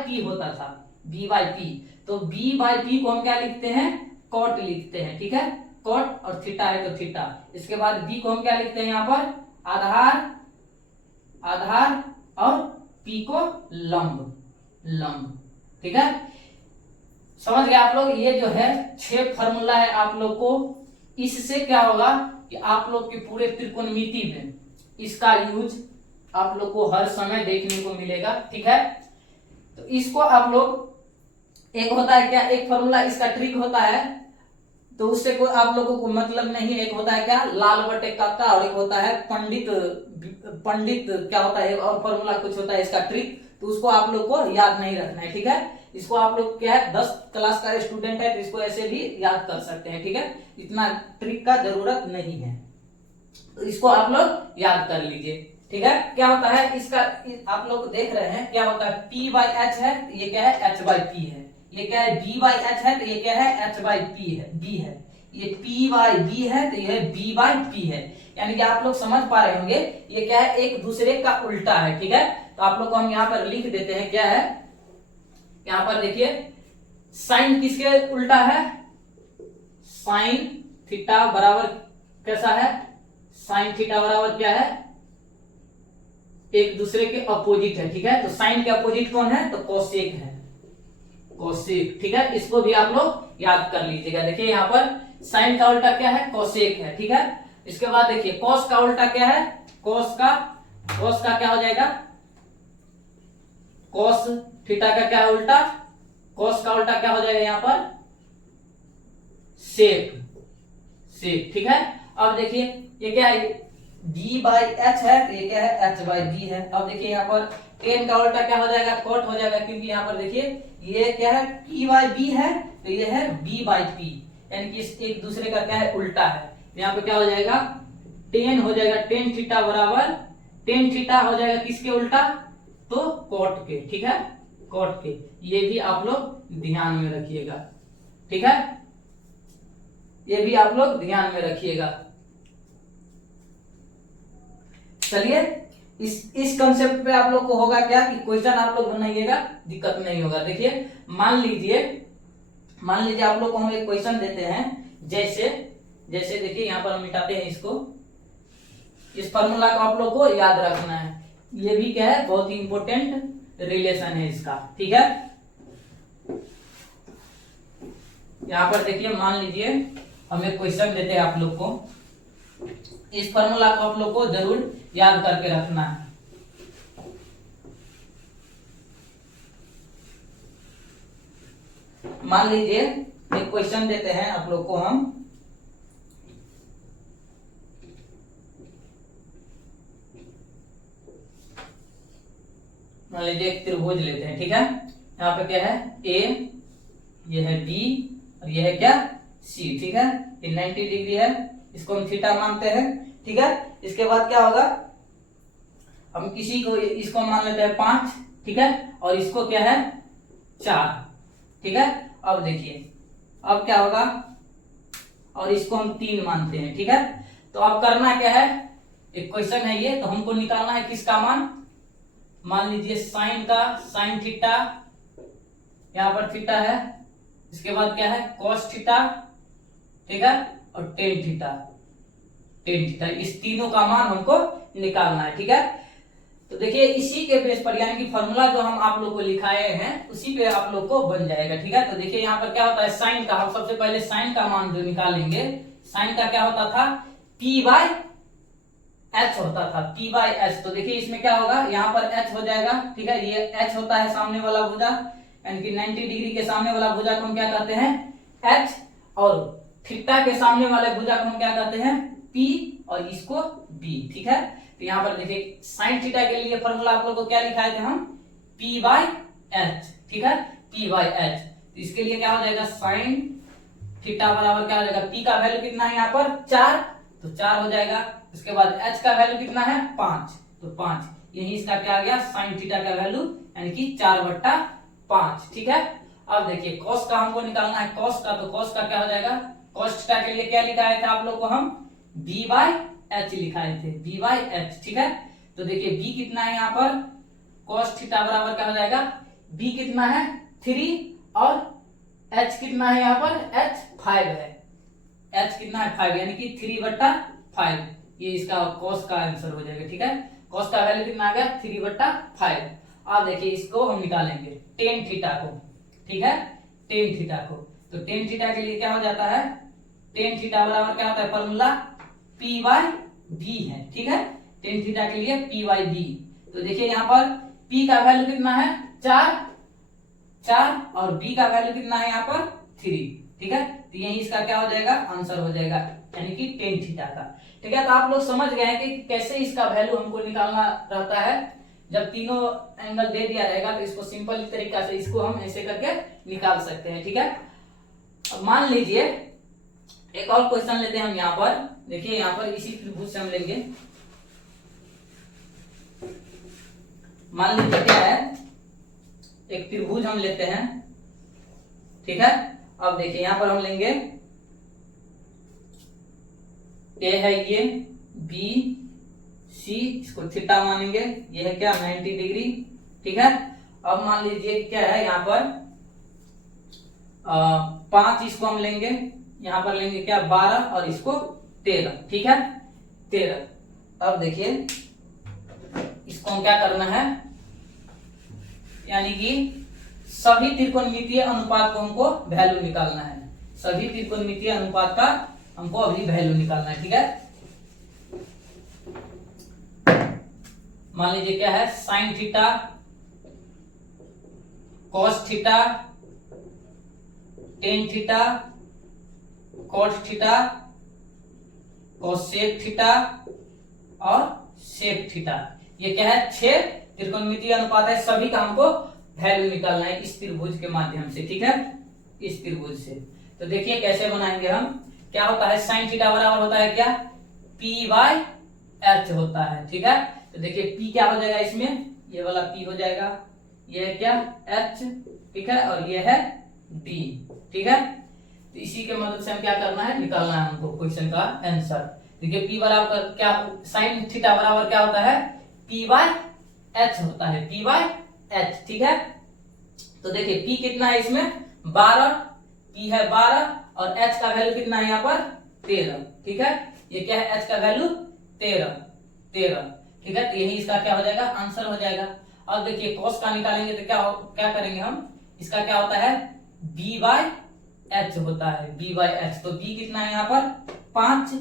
P होता था, B बाय P, तो B बाय P को हम क्या लिखते हैं, कॉट लिखते हैं, ठीक है, कॉट, और थीटा है तो थीटा। इसके बाद B को हम क्या लिखते हैं, यहाँ पर आधार और P को लंब, ठीक है। समझ गए आप लोग, ये जो है 6 फॉर्मूला है आप लोग को, इससे क्या होगा कि आप लोग के पूरे त्रिकोणमिति में इसका यूज आप लोग को हर समय देखने को मिलेगा, ठीक है। तो इसको आप लोग, एक होता है क्या, एक फॉर्मूला इसका ट्रिक होता है, तो उससे कोई आप लोगों को मतलब नहीं है। एक होता है क्या, लाल बटे काका, और एक होता है पंडित क्या होता है, और फॉर्मूला कुछ होता है इसका ट्रिक, तो उसको आप लोग को याद नहीं रखना है, ठीक है। इसको आप लोग क्या है 10 क्लास का स्टूडेंट है तो इसको ऐसे भी याद कर सकते हैं, ठीक है, इतना ट्रिक का जरूरत नहीं है, तो इसको आप लोग याद कर लीजिए, ठीक है। क्या होता है इसका, आप लोग देख रहे हैं क्या होता है, P बाई एच है तो ये क्या है H बाई P है, ये क्या है B बाई एच है तो ये क्या है H बाई P है, B है, ये P बाई B है तो ये B बाई P है, यानी कि आप लोग समझ पा रहे होंगे ये क्या है एक दूसरे का उल्टा है, ठीक है। तो आप लोग को हम यहाँ पर लिख देते हैं, क्या है यहाँ पर देखिए साइन किसके उल्टा है, साइन थीटा बराबर कैसा है, साइन थीटा बराबर क्या है, एक दूसरे के अपोजिट है, ठीक है। तो साइन के अपोजिट कौन है, तो कोसेक है, कोसेक, ठीक है, इसको भी आप लोग याद कर लीजिएगा। देखिए यहाँ पर साइन का उल्टा क्या है, कोसेक है, ठीक है। इसके बाद देखिए कॉस का उल्टा क्या है, कॉस का क्या हो जाएगा, कॉस थीटा का क्या है उल्टा, कॉस का उल्टा क्या हो जाएगा यहाँ पर, सेक, ठीक है। अब देखिए ये क्या है, b बाई एच है तो ये क्या है h बाई b है। अब देखिए यहाँ पर tan का उल्टा क्या हो जाएगा, कॉट हो जाएगा, क्योंकि यहाँ पर देखिए ये क्या है p बाई b है तो ये है b बाई p, यानी कि इस एक दूसरे का क्या है उल्टा है। यहाँ पे क्या हो जाएगा, tan हो जाएगा, tan थीटा बराबर tan थीटा हो जाएगा किसके उल्टा, तो कॉट के, ठीक है, कॉट के, ये भी आप लोग ध्यान में रखिएगा, ठीक है, ये भी आप लोग ध्यान में रखिएगा। चलिए इस कंसेप्ट पे आप लोग को होगा क्या कि क्वेश्चन आप लोग बनाइएगा, दिक्कत नहीं होगा। देखिए मान लीजिए आप लोग को हम एक क्वेश्चन देते हैं, जैसे देखिए यहाँ पर हम मिटाते हैं इसको, इस फॉर्मूला को आप लोग को याद रखना है, ये भी क्या है बहुत ही इंपॉर्टेंट रिलेशन है इसका, ठीक है। यहाँ पर देखिए मान लीजिए हम एक क्वेश्चन देते हैं आप लोग को, इस फॉर्मूला को आप लोग को जरूर याद करके रखना है। मान लीजिए एक क्वेश्चन देते हैं आप लोग को हम, मान लीजिए एक त्रिभुज लेते हैं, ठीक है। यहाँ पे क्या है A, ये है B और ये है क्या C, ठीक है, ये 90 डिग्री है, इसको हम थीटा मानते हैं, ठीक है। इसके बाद क्या होगा, हम किसी को इसको मान लेते हैं 5, ठीक है, और इसको क्या है 4, ठीक है। अब देखिए अब क्या होगा, और इसको हम 3 मानते हैं, ठीक है। तो अब करना क्या है, एक क्वेश्चन है ये, तो हमको निकालना है किसका मान लीजिए साइन का, साइन थीटा, यहाँ पर थीटा है, इसके बाद क्या है कॉस थीटा, ठीक है, और टेन थीटा, इस तीनों का मान हमको निकालना है, ठीक है। तो देखिए इसी के बेस पर, यानी कि फॉर्मूला जो हम आप लोग को लिखाए हैं उसी पे आप लोग को बन जाएगा, ठीक है। तो देखिए यहाँ पर क्या होता है, साइन का, हम सबसे पहले साइन का मान जो निकालेंगे, साइन का क्या होता था p बाई एच होता था, p बाई एच। तो देखिए इसमें क्या होगा, यहाँ पर h हो जाएगा, ठीक है, ये h होता है सामने वाला भुजा, यानी कि 90 डिग्री के सामने वाला भुजा को हम क्या कहते हैं h, और थीटा के सामने वाले भुजा को हम क्या कहते हैं p, और इसको b, ठीक है। तो यहाँ पर देखिए साइन थीटा के लिए फॉर्मूला आप लोग को क्या लिखाए थे हम, p बाई एच, ठीक है, p बाई एच। तो इसके लिए क्या हो जाएगा, साइन थीटा बराबर क्या हो जाएगा, p का वैल्यू कितना है यहाँ पर 4, तो 4 हो जाएगा। इसके बाद h का वैल्यू कितना है 5, तो 5, यही इसका क्या आ गया साइन थीटा का वैल्यू, यानी कि 4/5, ठीक है। अब देखिए cos का हमको निकालना है, cos का, तो cos का क्या हो जाएगा, cos थीटा के लिए क्या लिखाए थे आप लोग को हम b बाई एच लिखाए थे, b बाई एच, ठीक है। तो देखिए b कितना है यहाँ पर, cos थीटा बराबर क्या हो जाएगा, b कितना है 3, और h कितना है यहाँ पर h 5 है, h कितना है 5, यानी कि 3/5, ये इसका cos का आंसर हो जाएगा, ठीक है। cos का वैल्यू कितना आ गया 3/5। अब देखिए इसको हम निकालेंगे tan थीटा को, ठीक है, tan थीटा को। तो tan थीटा के लिए क्या हो जाता है, tan थीटा बराबर क्या होता है, फॉर्मूला p बाई b है, ठीक है, tan थीटा के लिए p बाई b। तो देखिए यहाँ पर p का वैल्यू कितना है 4, और b का वैल्यू कितना है यहाँ पर 3, ठीक है। तो यही इसका क्या हो जाएगा, आंसर हो जाएगा, यानी कि tan थीटा का, ठीक है। तो आप लोग समझ गए हैं कि कैसे इसका वैल्यू हमको निकालना रहता है, जब तीनों एंगल दे दिया रहेगा तो इसको सिंपल तरीका से इसको हम ऐसे करके निकाल सकते हैं, ठीक है। अब मान लीजिए एक और क्वेश्चन लेते हैं हम यहाँ पर। देखिए यहाँ पर इसी त्रिभुज से हम लेंगे, मान लीजिए क्या है, एक त्रिभुज हम लेते हैं, ठीक है। अब देखिए यहाँ पर हम लेंगे ए है ये, बी सी, इसको थीटा मानेंगे, ये है क्या 90 डिग्री, ठीक है। अब मान लीजिए क्या है यहाँ पर 5, इसको हम लेंगे, यहाँ पर लेंगे क्या 12 और इसको 13, ठीक है 13। अब देखिए इसको हम क्या करना है, यानी कि सभी त्रिकोणमितीय अनुपात को हमको वैल्यू निकालना है, सभी त्रिकोणमितीय अनुपात का हमको अभी वैल्यू निकालना है, ठीक है। मान लीजिए क्या है sine theta, cos theta, tan theta, cot theta, cosec theta और सेक थीटा। ये क्या है 6 त्रिकोणमितीय अनुपात है, सभी का हमको वैल्यू निकालना है इस त्रिभुज के माध्यम से, ठीक है, इस त्रिभुज से। तो देखिए कैसे बनाएंगे हम। क्या होता है साइन थीटा बराबर होता है क्या P बाय H होता है, ठीक है। तो देखिए P क्या हो जाएगा इसमें, ये वाला P हो जाएगा, ये है क्या H, ठीक है, और ये है D, ठीक है। तो इसी के मदद से हम क्या करना है, निकालना है हमको क्वेश्चन का आंसर। देखिए P बराबर क्या, साइन थीटा बराबर क्या होता है P बाय H होता है, P बाय H, ठीक है। तो देखिए P कितना है इसमें 12, P है 12 और H का वैल्यू कितना है यहाँ पर 13, ठीक है। ये क्या है H का वैल्यू 13, ठीक है। तो यही इसका क्या हो जाएगा आंसर हो जाएगा। अब देखिए cos का निकालेंगे तो क्या करेंगे हम, इसका क्या होता है B बाय H होता है, B बाय H। तो B कितना है यहाँ पर 5,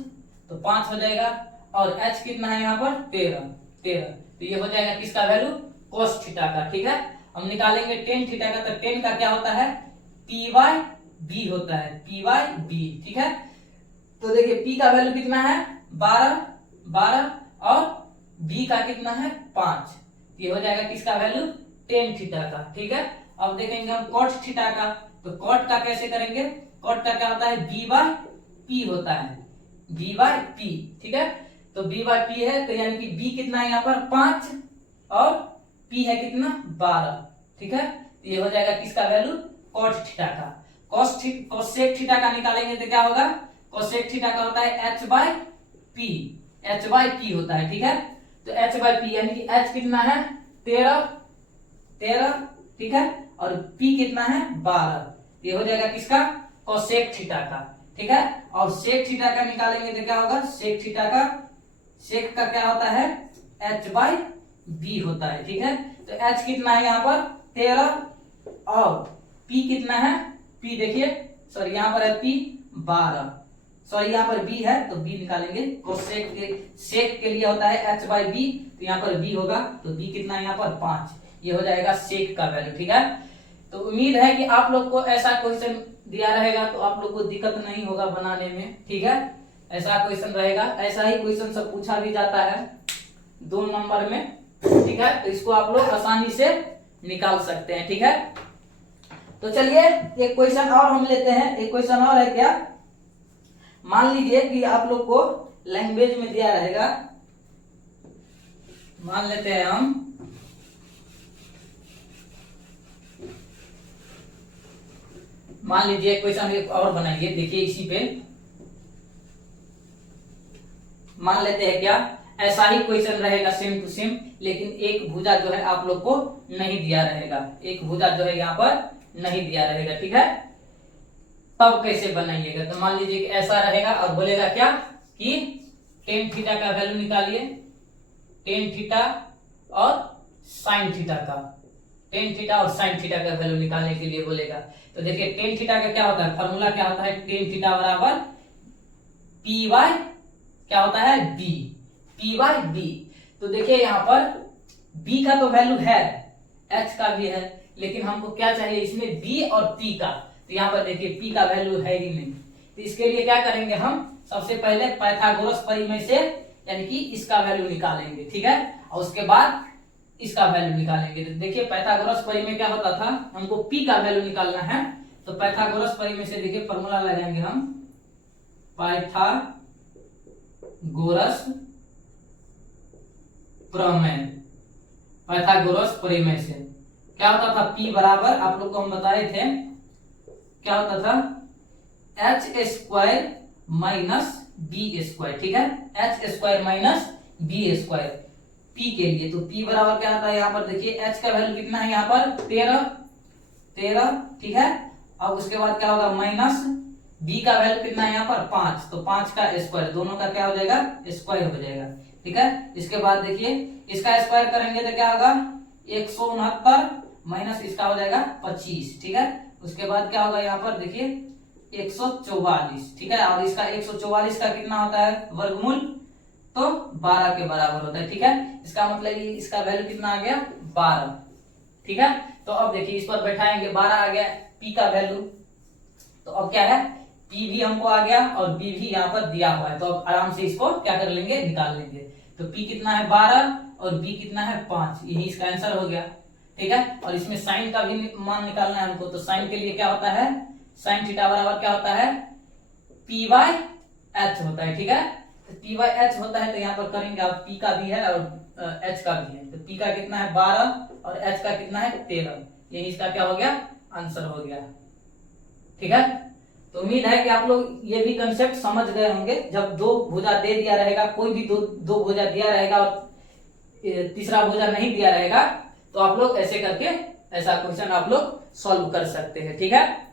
तो 5 हो जाएगा, और H कितना है यहाँ पर 13। तो ये हो जाएगा किसका वैल्यू cos थीटा का, ठीक है। हम निकालेंगे टेन थीटा का, तो टेन का क्या होता है P बाय B होता है, P बाय B, ठीक है। तो देखिए P का वैल्यू कितना है 12 और B का कितना है 5, ये हो जाएगा किसका वैल्यू टेन थीटा का, ठीक है। अब देखेंगे हम cot थीटा का, तो cot का कैसे करेंगे, cot का क्या होता है B बाय P होता है, B बाय P, ठीक है। तो B बाय P है, तो यानी कि B कितना है यहाँ पर 5 और P है कितना 12, ठीक है। तो ये हो जाएगा किसका वैल्यू cot थीटा का। कोसेक थीटा का निकालेंगे तो क्या होगा, कोसेक थीटा का होता है H बाय P होता है, ठीक है। तो H बाय P यानी कि H कितना है 13, ठीक है, और P कितना है 12। ये हो जाएगा किसका कोसेक थीटा का, ठीक है। और सेक थीटा का निकालेंगे तो क्या होगा सेक थीटा का, सेक का क्या होता है H बाय B होता है, ठीक है। तो H कितना है यहाँ पर 13 और P कितना है, P देखिए सॉरी यहाँ पर है P 12, सॉरी यहाँ पर B है तो B निकालेंगे। कोसेक के सेक के लिए होता है H बाय B, तो यहाँ पर B होगा, तो B कितना है यहाँ पर 5, ये हो जाएगा सेक का वैल्यू, ठीक है। तो उम्मीद है कि आप लोग को ऐसा क्वेश्चन दिया रहेगा तो आप लोग को दिक्कत नहीं होगा बनाने में, ठीक है। ऐसा क्वेश्चन रहेगा, ऐसा ही क्वेश्चन सब पूछा भी जाता है 2 नंबर में, ठीक है। तो इसको आप लोग आसानी से निकाल सकते हैं, ठीक है। तो चलिए एक क्वेश्चन और हम लेते हैं। एक क्वेश्चन और है क्या, मान लीजिए कि आप लोग को लैंग्वेज में दिया रहेगा, मान लेते हैं हम मान लीजिए क्वेश्चन एक और बनाइए। देखिए इसी पे मान लेते हैं क्या, ऐसा ही क्वेश्चन रहेगा सेम टू सेम, लेकिन एक भुजा जो है आप लोग को नहीं दिया रहेगा, एक भुजा जो है यहाँ पर नहीं दिया रहेगा, ठीक है। तब कैसे बनाइएगा, तो मान लीजिए कि ऐसा रहेगा और बोलेगा क्या कि टेन थीटा का वैल्यू निकालिए, टेन थीटा और साइन थीटा का, टेन थीटा और साइन थीटा का वैल्यू निकालने के लिए बोलेगा। तो देखिए टेन थीटा का क्या होता है, फॉर्मूला क्या होता है, टेन थीटा बराबर P बाय क्या होता है B, P बाय B। तो देखिए यहाँ पर B का तो वैल्यू है, H का भी है, लेकिन हमको क्या चाहिए इसमें B और P का। तो यहाँ पर देखिए P का वैल्यू है ही नहीं, तो इसके लिए क्या करेंगे हम, सबसे पहले पाइथागोरस परिमेय से यानी कि इसका वैल्यू निकालेंगे, ठीक है। और उसके बाद इसका वैल्यू निकालेंगे। तो देखिए पाइथागोरस परिमेय क्या होता था, हमको p का वैल्यू निकालना है, तो पाइथागोरस परिमेय से देखिए फॉर्मूला लगाएंगे हम, पाइथागोरस प्रमेय, पाइथागोरस परिमेय से क्या होता था, p बराबर आप लोग को हम बताए थे क्या होता था, H square minus B square, ठीक है, H square minus B square p के लिए। तो p बराबर क्या आता है, यहाँ पर देखिए h का वैल्यू कितना है, यहाँ पर 13, ठीक है। अब उसके बाद क्या होगा, माइनस b का वैल्यू कितना है यहाँ पर 5, तो 5 का स्क्वायर, दोनों का क्या हो जाएगा, स्क्वायर हो जाएगा, ठीक है। इसके बाद देखिए इसका स्क्वायर करेंगे तो क्या होगा, 169 माइनस इसका हो जाएगा 25, ठीक है। उसके बाद क्या होगा, यहाँ पर देखिए 144, ठीक है, और इसका 144 का कितना होता है वर्गमूल, तो 12 के बराबर होता है, ठीक है। इसका मतलब इसका वैल्यू कितना आ गया, 12, ठीक है। तो अब देखिए इस पर बैठाएंगे, 12 आ गया p का वैल्यू, तो अब क्या है, p भी हमको आ गया और b भी यहाँ पर दिया हुआ है, तो अब आराम से इसको क्या कर लेंगे, निकाल लेंगे। तो p कितना है 12 और b कितना है 5, यही इसका आंसर हो गया, ठीक है। और इसमें साइन का भी मान निकालना है हमको, तो साइन के लिए क्या होता है, साइन थीटा बराबर क्या होता है, p बाय h होता है, ठीक है। तो p बाय h होता है, तो यहाँ पर करेंगे आप, p का भी है और h का भी है, तो p का कितना है 12 और h का कितना है 13, यही इसका क्या हो गया, आंसर हो गया, ठीक है। तो उम्मीद है कि आप लोग ये भी कंसेप्ट समझ गए होंगे। जब दो भुजा दे दिया रहेगा, कोई भी दो भुजा दिया रहेगा और तीसरा भुजा नहीं दिया रहेगा, तो आप लोग ऐसे करके ऐसा क्वेश्चन आप लोग सॉल्व कर सकते हैं, ठीक है।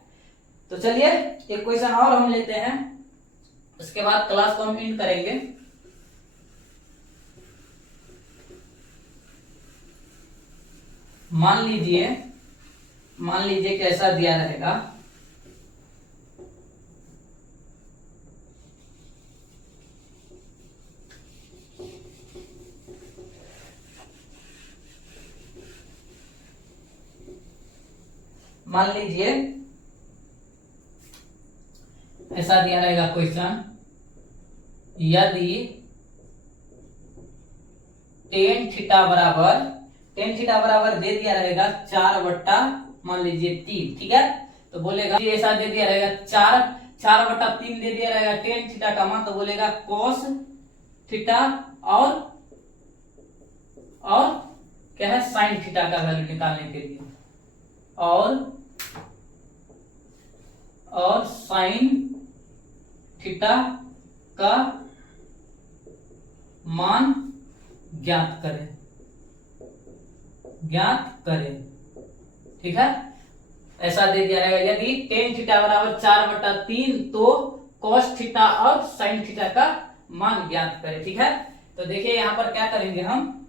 तो चलिए एक क्वेश्चन और हम लेते हैं, उसके बाद क्लास को हम एंड करेंगे। मान लीजिए कैसा दिया रहेगा, मान लीजिए ऐसा दिया रहेगा क्वेश्चन, यदि टेन थीटा बराबर दे दिया रहेगा 4/, मान लीजिए 3, ठीक है। तो बोलेगा ऐसा दे दिया रहेगा 4/3 दे दिया रहेगा टेन थीटा का मान, तो बोलेगा cos थीटा और क्या है, साइन थीटा का वैल्यू निकालने के लिए, और साइन थीटा का मान ज्ञात करें, ठीक है। ऐसा दे दिया रहेगा, यदि टेन थीटा बराबर 4/3 तो cos थीटा और साइन थीटा का मान ज्ञात करें, ठीक है। तो देखिए यहाँ पर क्या करेंगे हम,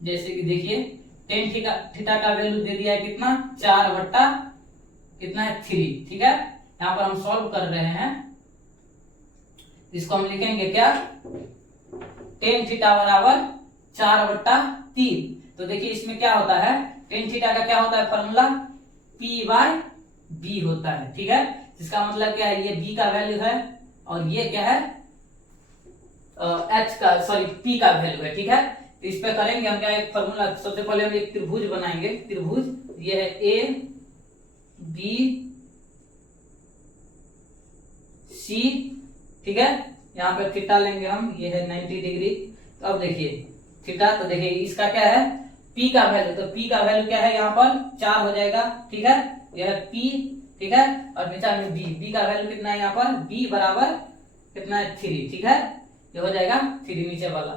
जैसे कि देखिए टेन थीटा का वैल्यू दे दिया है कितना, 4/3, ठीक है। यहाँ पर हम सॉल्व कर रहे हैं, इसको हम लिखेंगे क्या, टेन थीटा बराबर 4/3। तो देखिए इसमें क्या होता है, टेन थीटा का क्या होता है फॉर्मूला, p/b होता है, ठीक है। इसका मतलब क्या है, ये b का वैल्यू है और ये क्या है, p का वैल्यू है, ठीक है। तो इस पे करेंगे हम क्या, एक फॉर्मूला, सबसे पहले हम एक त्रिभुज बनाएंगे, त्रिभुज ये है a b c, ठीक है। यहाँ पे थीटा लेंगे हम, ये है 90 डिग्री। तो अब देखिए थीटा, तो देखिए इसका क्या है, p का वैल्यू, तो p का वैल्यू क्या है, यहाँ पर 4 हो जाएगा, ठीक है, यह है p, ठीक है। और नीचे में b का वैल्यू कितना है, यहाँ पर b बराबर कितना है 3, ठीक है, ये हो जाएगा 3 नीचे वाला।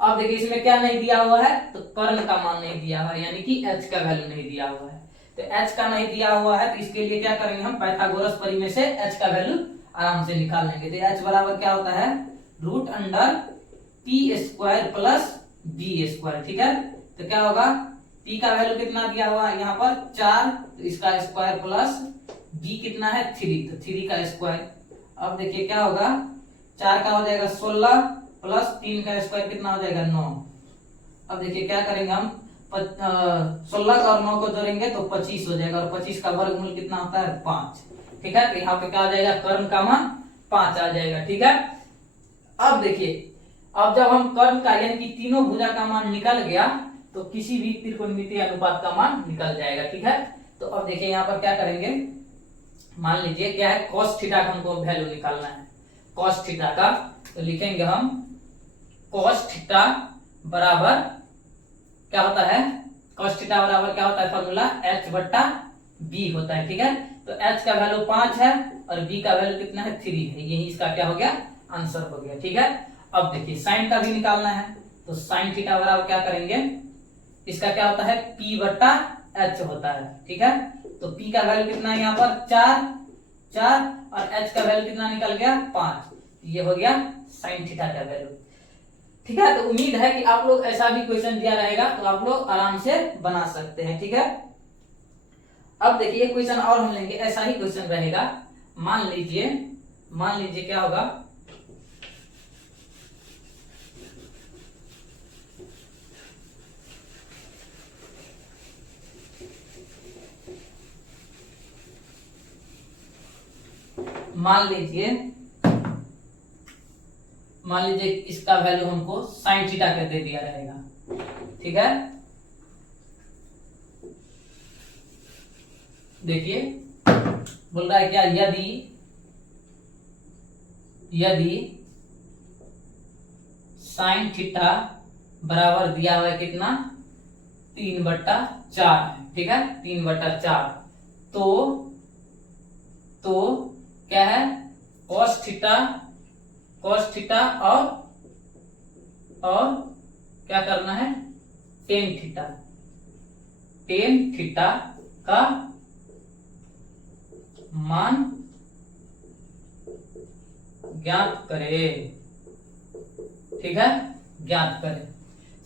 अब देखिए इसमें क्या नहीं दिया हुआ है, तो कर्ण का मान नहीं दिया हुआ है, यानी कि h का वैल्यू नहीं दिया हुआ है। तो h का नहीं दिया हुआ है, तो इसके लिए क्या करेंगे हम, पाइथागोरस परिमेय से h का वैल्यू आराम से निकाल लेंगे। तो h बराबर क्या होता है, √p² प्लस b², ठीक है। तो क्या होगा, p का वैल्यू कितना दिया हुआ है यहाँ पर 4, तो इसका स्क्वायर प्लस b कितना है 3, तो 3 का स्क्वायर। अब देखिए क्या होगा, 4 का हो जाएगा 16 प्लस 3 का स्क्वायर कितना हो जाएगा 9। अब देखिए क्या करेंगे हम, 16 का और 9 को जोड़ेंगे तो 25 हो जाएगा, और 25 का वर्गमूल कितना होता है 5, ठीक है। तो यहाँ पे क्या आ जाएगा, कर्ण का मान 5 आ जाएगा, ठीक है। अब देखिए, अब जब हम कर्ण का यानी कि तीनों भुजा का मान निकल गया, तो किसी भी त्रिकोणमितीय अनुपात का मान निकल जाएगा। ठीक है, तो अब देखिए यहाँ पर क्या करेंगे, मान लीजिए क्या है, cos थीटा का हमको वैल्यू निकालना है, cos थीटा का। तो लिखेंगे हम cos थीटा बराबर क्या होता है, cos थीटा बराबर क्या होता है, फॉर्मूला h बट्टा b होता है। ठीक है, तो h का वैल्यू 5 है और b का वैल्यू कितना है, 3 है। यही इसका क्या हो गया, आंसर हो गया। ठीक है, अब देखिए साइन का भी निकालना है, तो साइन थीटा बराबर क्या करेंगे, इसका क्या होता है, p बट्टा h होता है। ठीक है, तो p का वैल्यू कितना है यहाँ पर 4 और h का वैल्यू कितना निकल गया 5। ये हो गया साइन थीटा का वैल्यू। ठीक है, तो उम्मीद है कि आप लोग ऐसा भी क्वेश्चन दिया रहेगा तो आप लोग आराम से बना सकते हैं। ठीक है, अब देखिए क्वेश्चन और हम लेंगे, ऐसा ही क्वेश्चन रहेगा। मान लीजिए क्या होगा, मान लीजिए इसका वैल्यू हमको साइन थीटा का दे दिया रहेगा। ठीक है, देखिए बोल रहा है क्या, यदि साइन थीटा बराबर दिया हुआ है कितना, 3/4 है। ठीक है, 3/4, तो क्या है, cos थीटा और क्या करना है, टेन थीटा का मान ज्ञात करें। ठीक है, ज्ञात करें।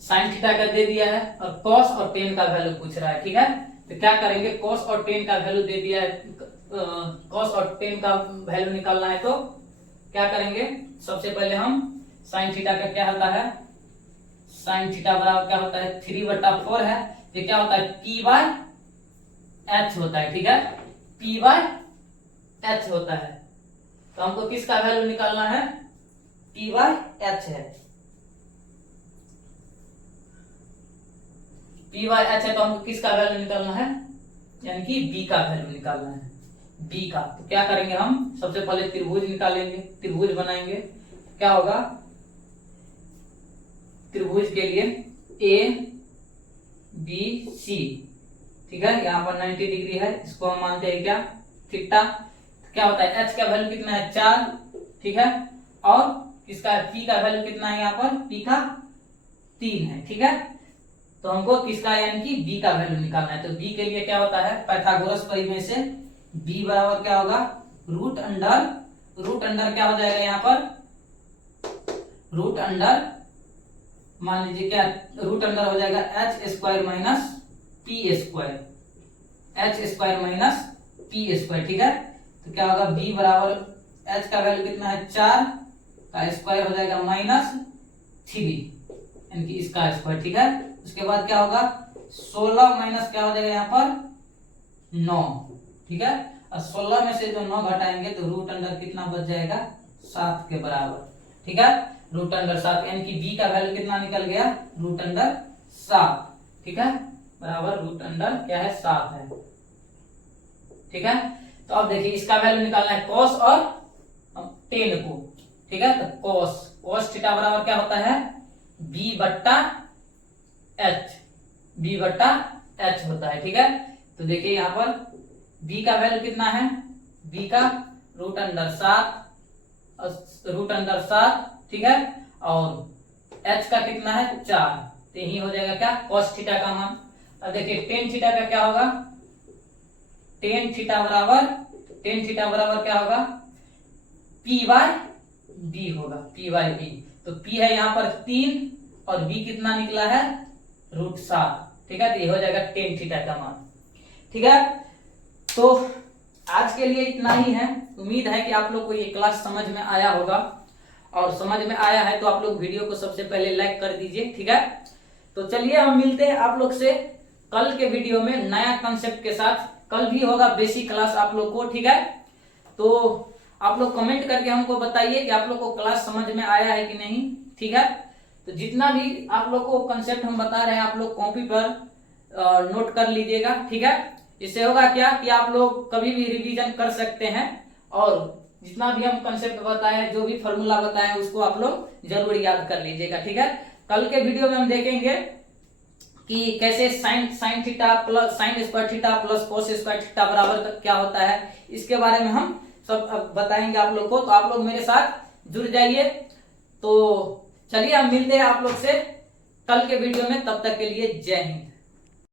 साइन थीटा का दे दिया है और cos और टेन का वैल्यू पूछ रहा है। ठीक है, तो क्या करेंगे, cos और टेन का वैल्यू दे दिया है, cos और टेन का वैल्यू निकालना है, तो क्या करेंगे, सबसे पहले हम साइन थीटा का क्या होता है, साइन थीटा बराबर क्या होता है, 3/4 है। ये क्या होता है, p/h होता है। ठीक है, p/h होता है, तो हमको किसका वैल्यू निकालना है, p/h है। p/h है तो हमको किसका वैल्यू निकालना है, यानी कि b का वैल्यू निकालना है, b का। तो क्या करेंगे, हम सबसे पहले त्रिभुज निकालेंगे, त्रिभुज बनाएंगे। क्या होगा, त्रिभुज के लिए a b c। ठीक है, यहाँ पर 90 डिग्री है, इसको हम मानते हैं क्या, थीटा। क्या होता है, h का वैल्यू कितना है 4। ठीक है, और इसका p का वैल्यू कितना है, यहाँ पर p का 3 है। ठीक है, तो हमको किसका यानी कि b का वैल्यू निकालना है। तो b के लिए क्या होता है, पाइथागोरस परिमेय से b बराबर क्या होगा, रूट अंडर क्या हो जाएगा, यहाँ पर रूट अंडर, मान लीजिए क्या, रूट अंडर हो जाएगा h² माइनस p², h² ठीक है, तो क्या होगा, b बराबर h का वैल्यू कितना है 4 का स्क्वायर हो जाएगा -3, यानी कि इसका स्क्वायर। ठीक है, उसके बाद क्या होगा, 16 माइनस क्या हो जाएगा यहाँ पर 9। ठीक है, और 16 में से जो 9 घटाएंगे तो रूट अंडर कितना बच जाएगा, 7 के बराबर। ठीक है, रूट अंडर 7, यानी कि b का वैल्यू कितना निकल गया, रूट अंडर 7। ठीक है, बराबर रूट अंडर क्या है, 7 है। ठीक है, तो अब देखिए इसका वैल्यू निकालना है cos और टेन को। ठीक है, तो cos थीटा बराबर क्या होता है, b/h होता है। ठीक है, तो देखिए यहाँ पर b का वैल्यू कितना है, b का रूट अंडर 7। ठीक है, और h का कितना है 4, तो यही हो जाएगा क्या, cos थीटा का मान। अब देखिए टेन थीटा का क्या होगा, टेन थीटा बराबर क्या होगा, p/b होगा, p/b। तो p है यहाँ पर 3 और b कितना निकला है, √7। ठीक है, तो ये हो जाएगा टेन थीटा का मान। ठीक है, तो आज के लिए इतना ही है। उम्मीद है कि आप लोग को ये क्लास समझ में आया होगा, और समझ में आया है तो आप लोग वीडियो को सबसे पहले लाइक कर दीजिए। ठीक है, तो चलिए हम मिलते हैं आप लोग से कल के वीडियो में नया कंसेप्ट के साथ। कल भी होगा बेसिक क्लास आप लोग को। ठीक है, तो आप लोग कमेंट करके हमको बताइए कि आप लोग को क्लास समझ में आया है कि नहीं। ठीक है, तो जितना भी आप लोग को कंसेप्ट हम बता रहे हैं आप लोग कॉपी पर नोट कर लीजिएगा, ठीक है। इससे होगा क्या कि आप लोग कभी भी रिवीजन कर सकते हैं और जितना भी हम कंसेप्ट बताए, जो भी फॉर्मूला बताए उसको आप लोग जरूर याद कर लीजिएगा, ठीक है। कल के वीडियो में हम देखेंगे कि कैसे sine theta plus sine square theta plus cos square theta बराबर क्या होता है, इसके बारे में हम सब बताएंगे आप लोग को। तो आप लोग मेरे साथ जुड़ जाइए। तो चलिए हम मिलते हैं आप लोग से कल के वीडियो में, तब तक के लिए जय हिंद।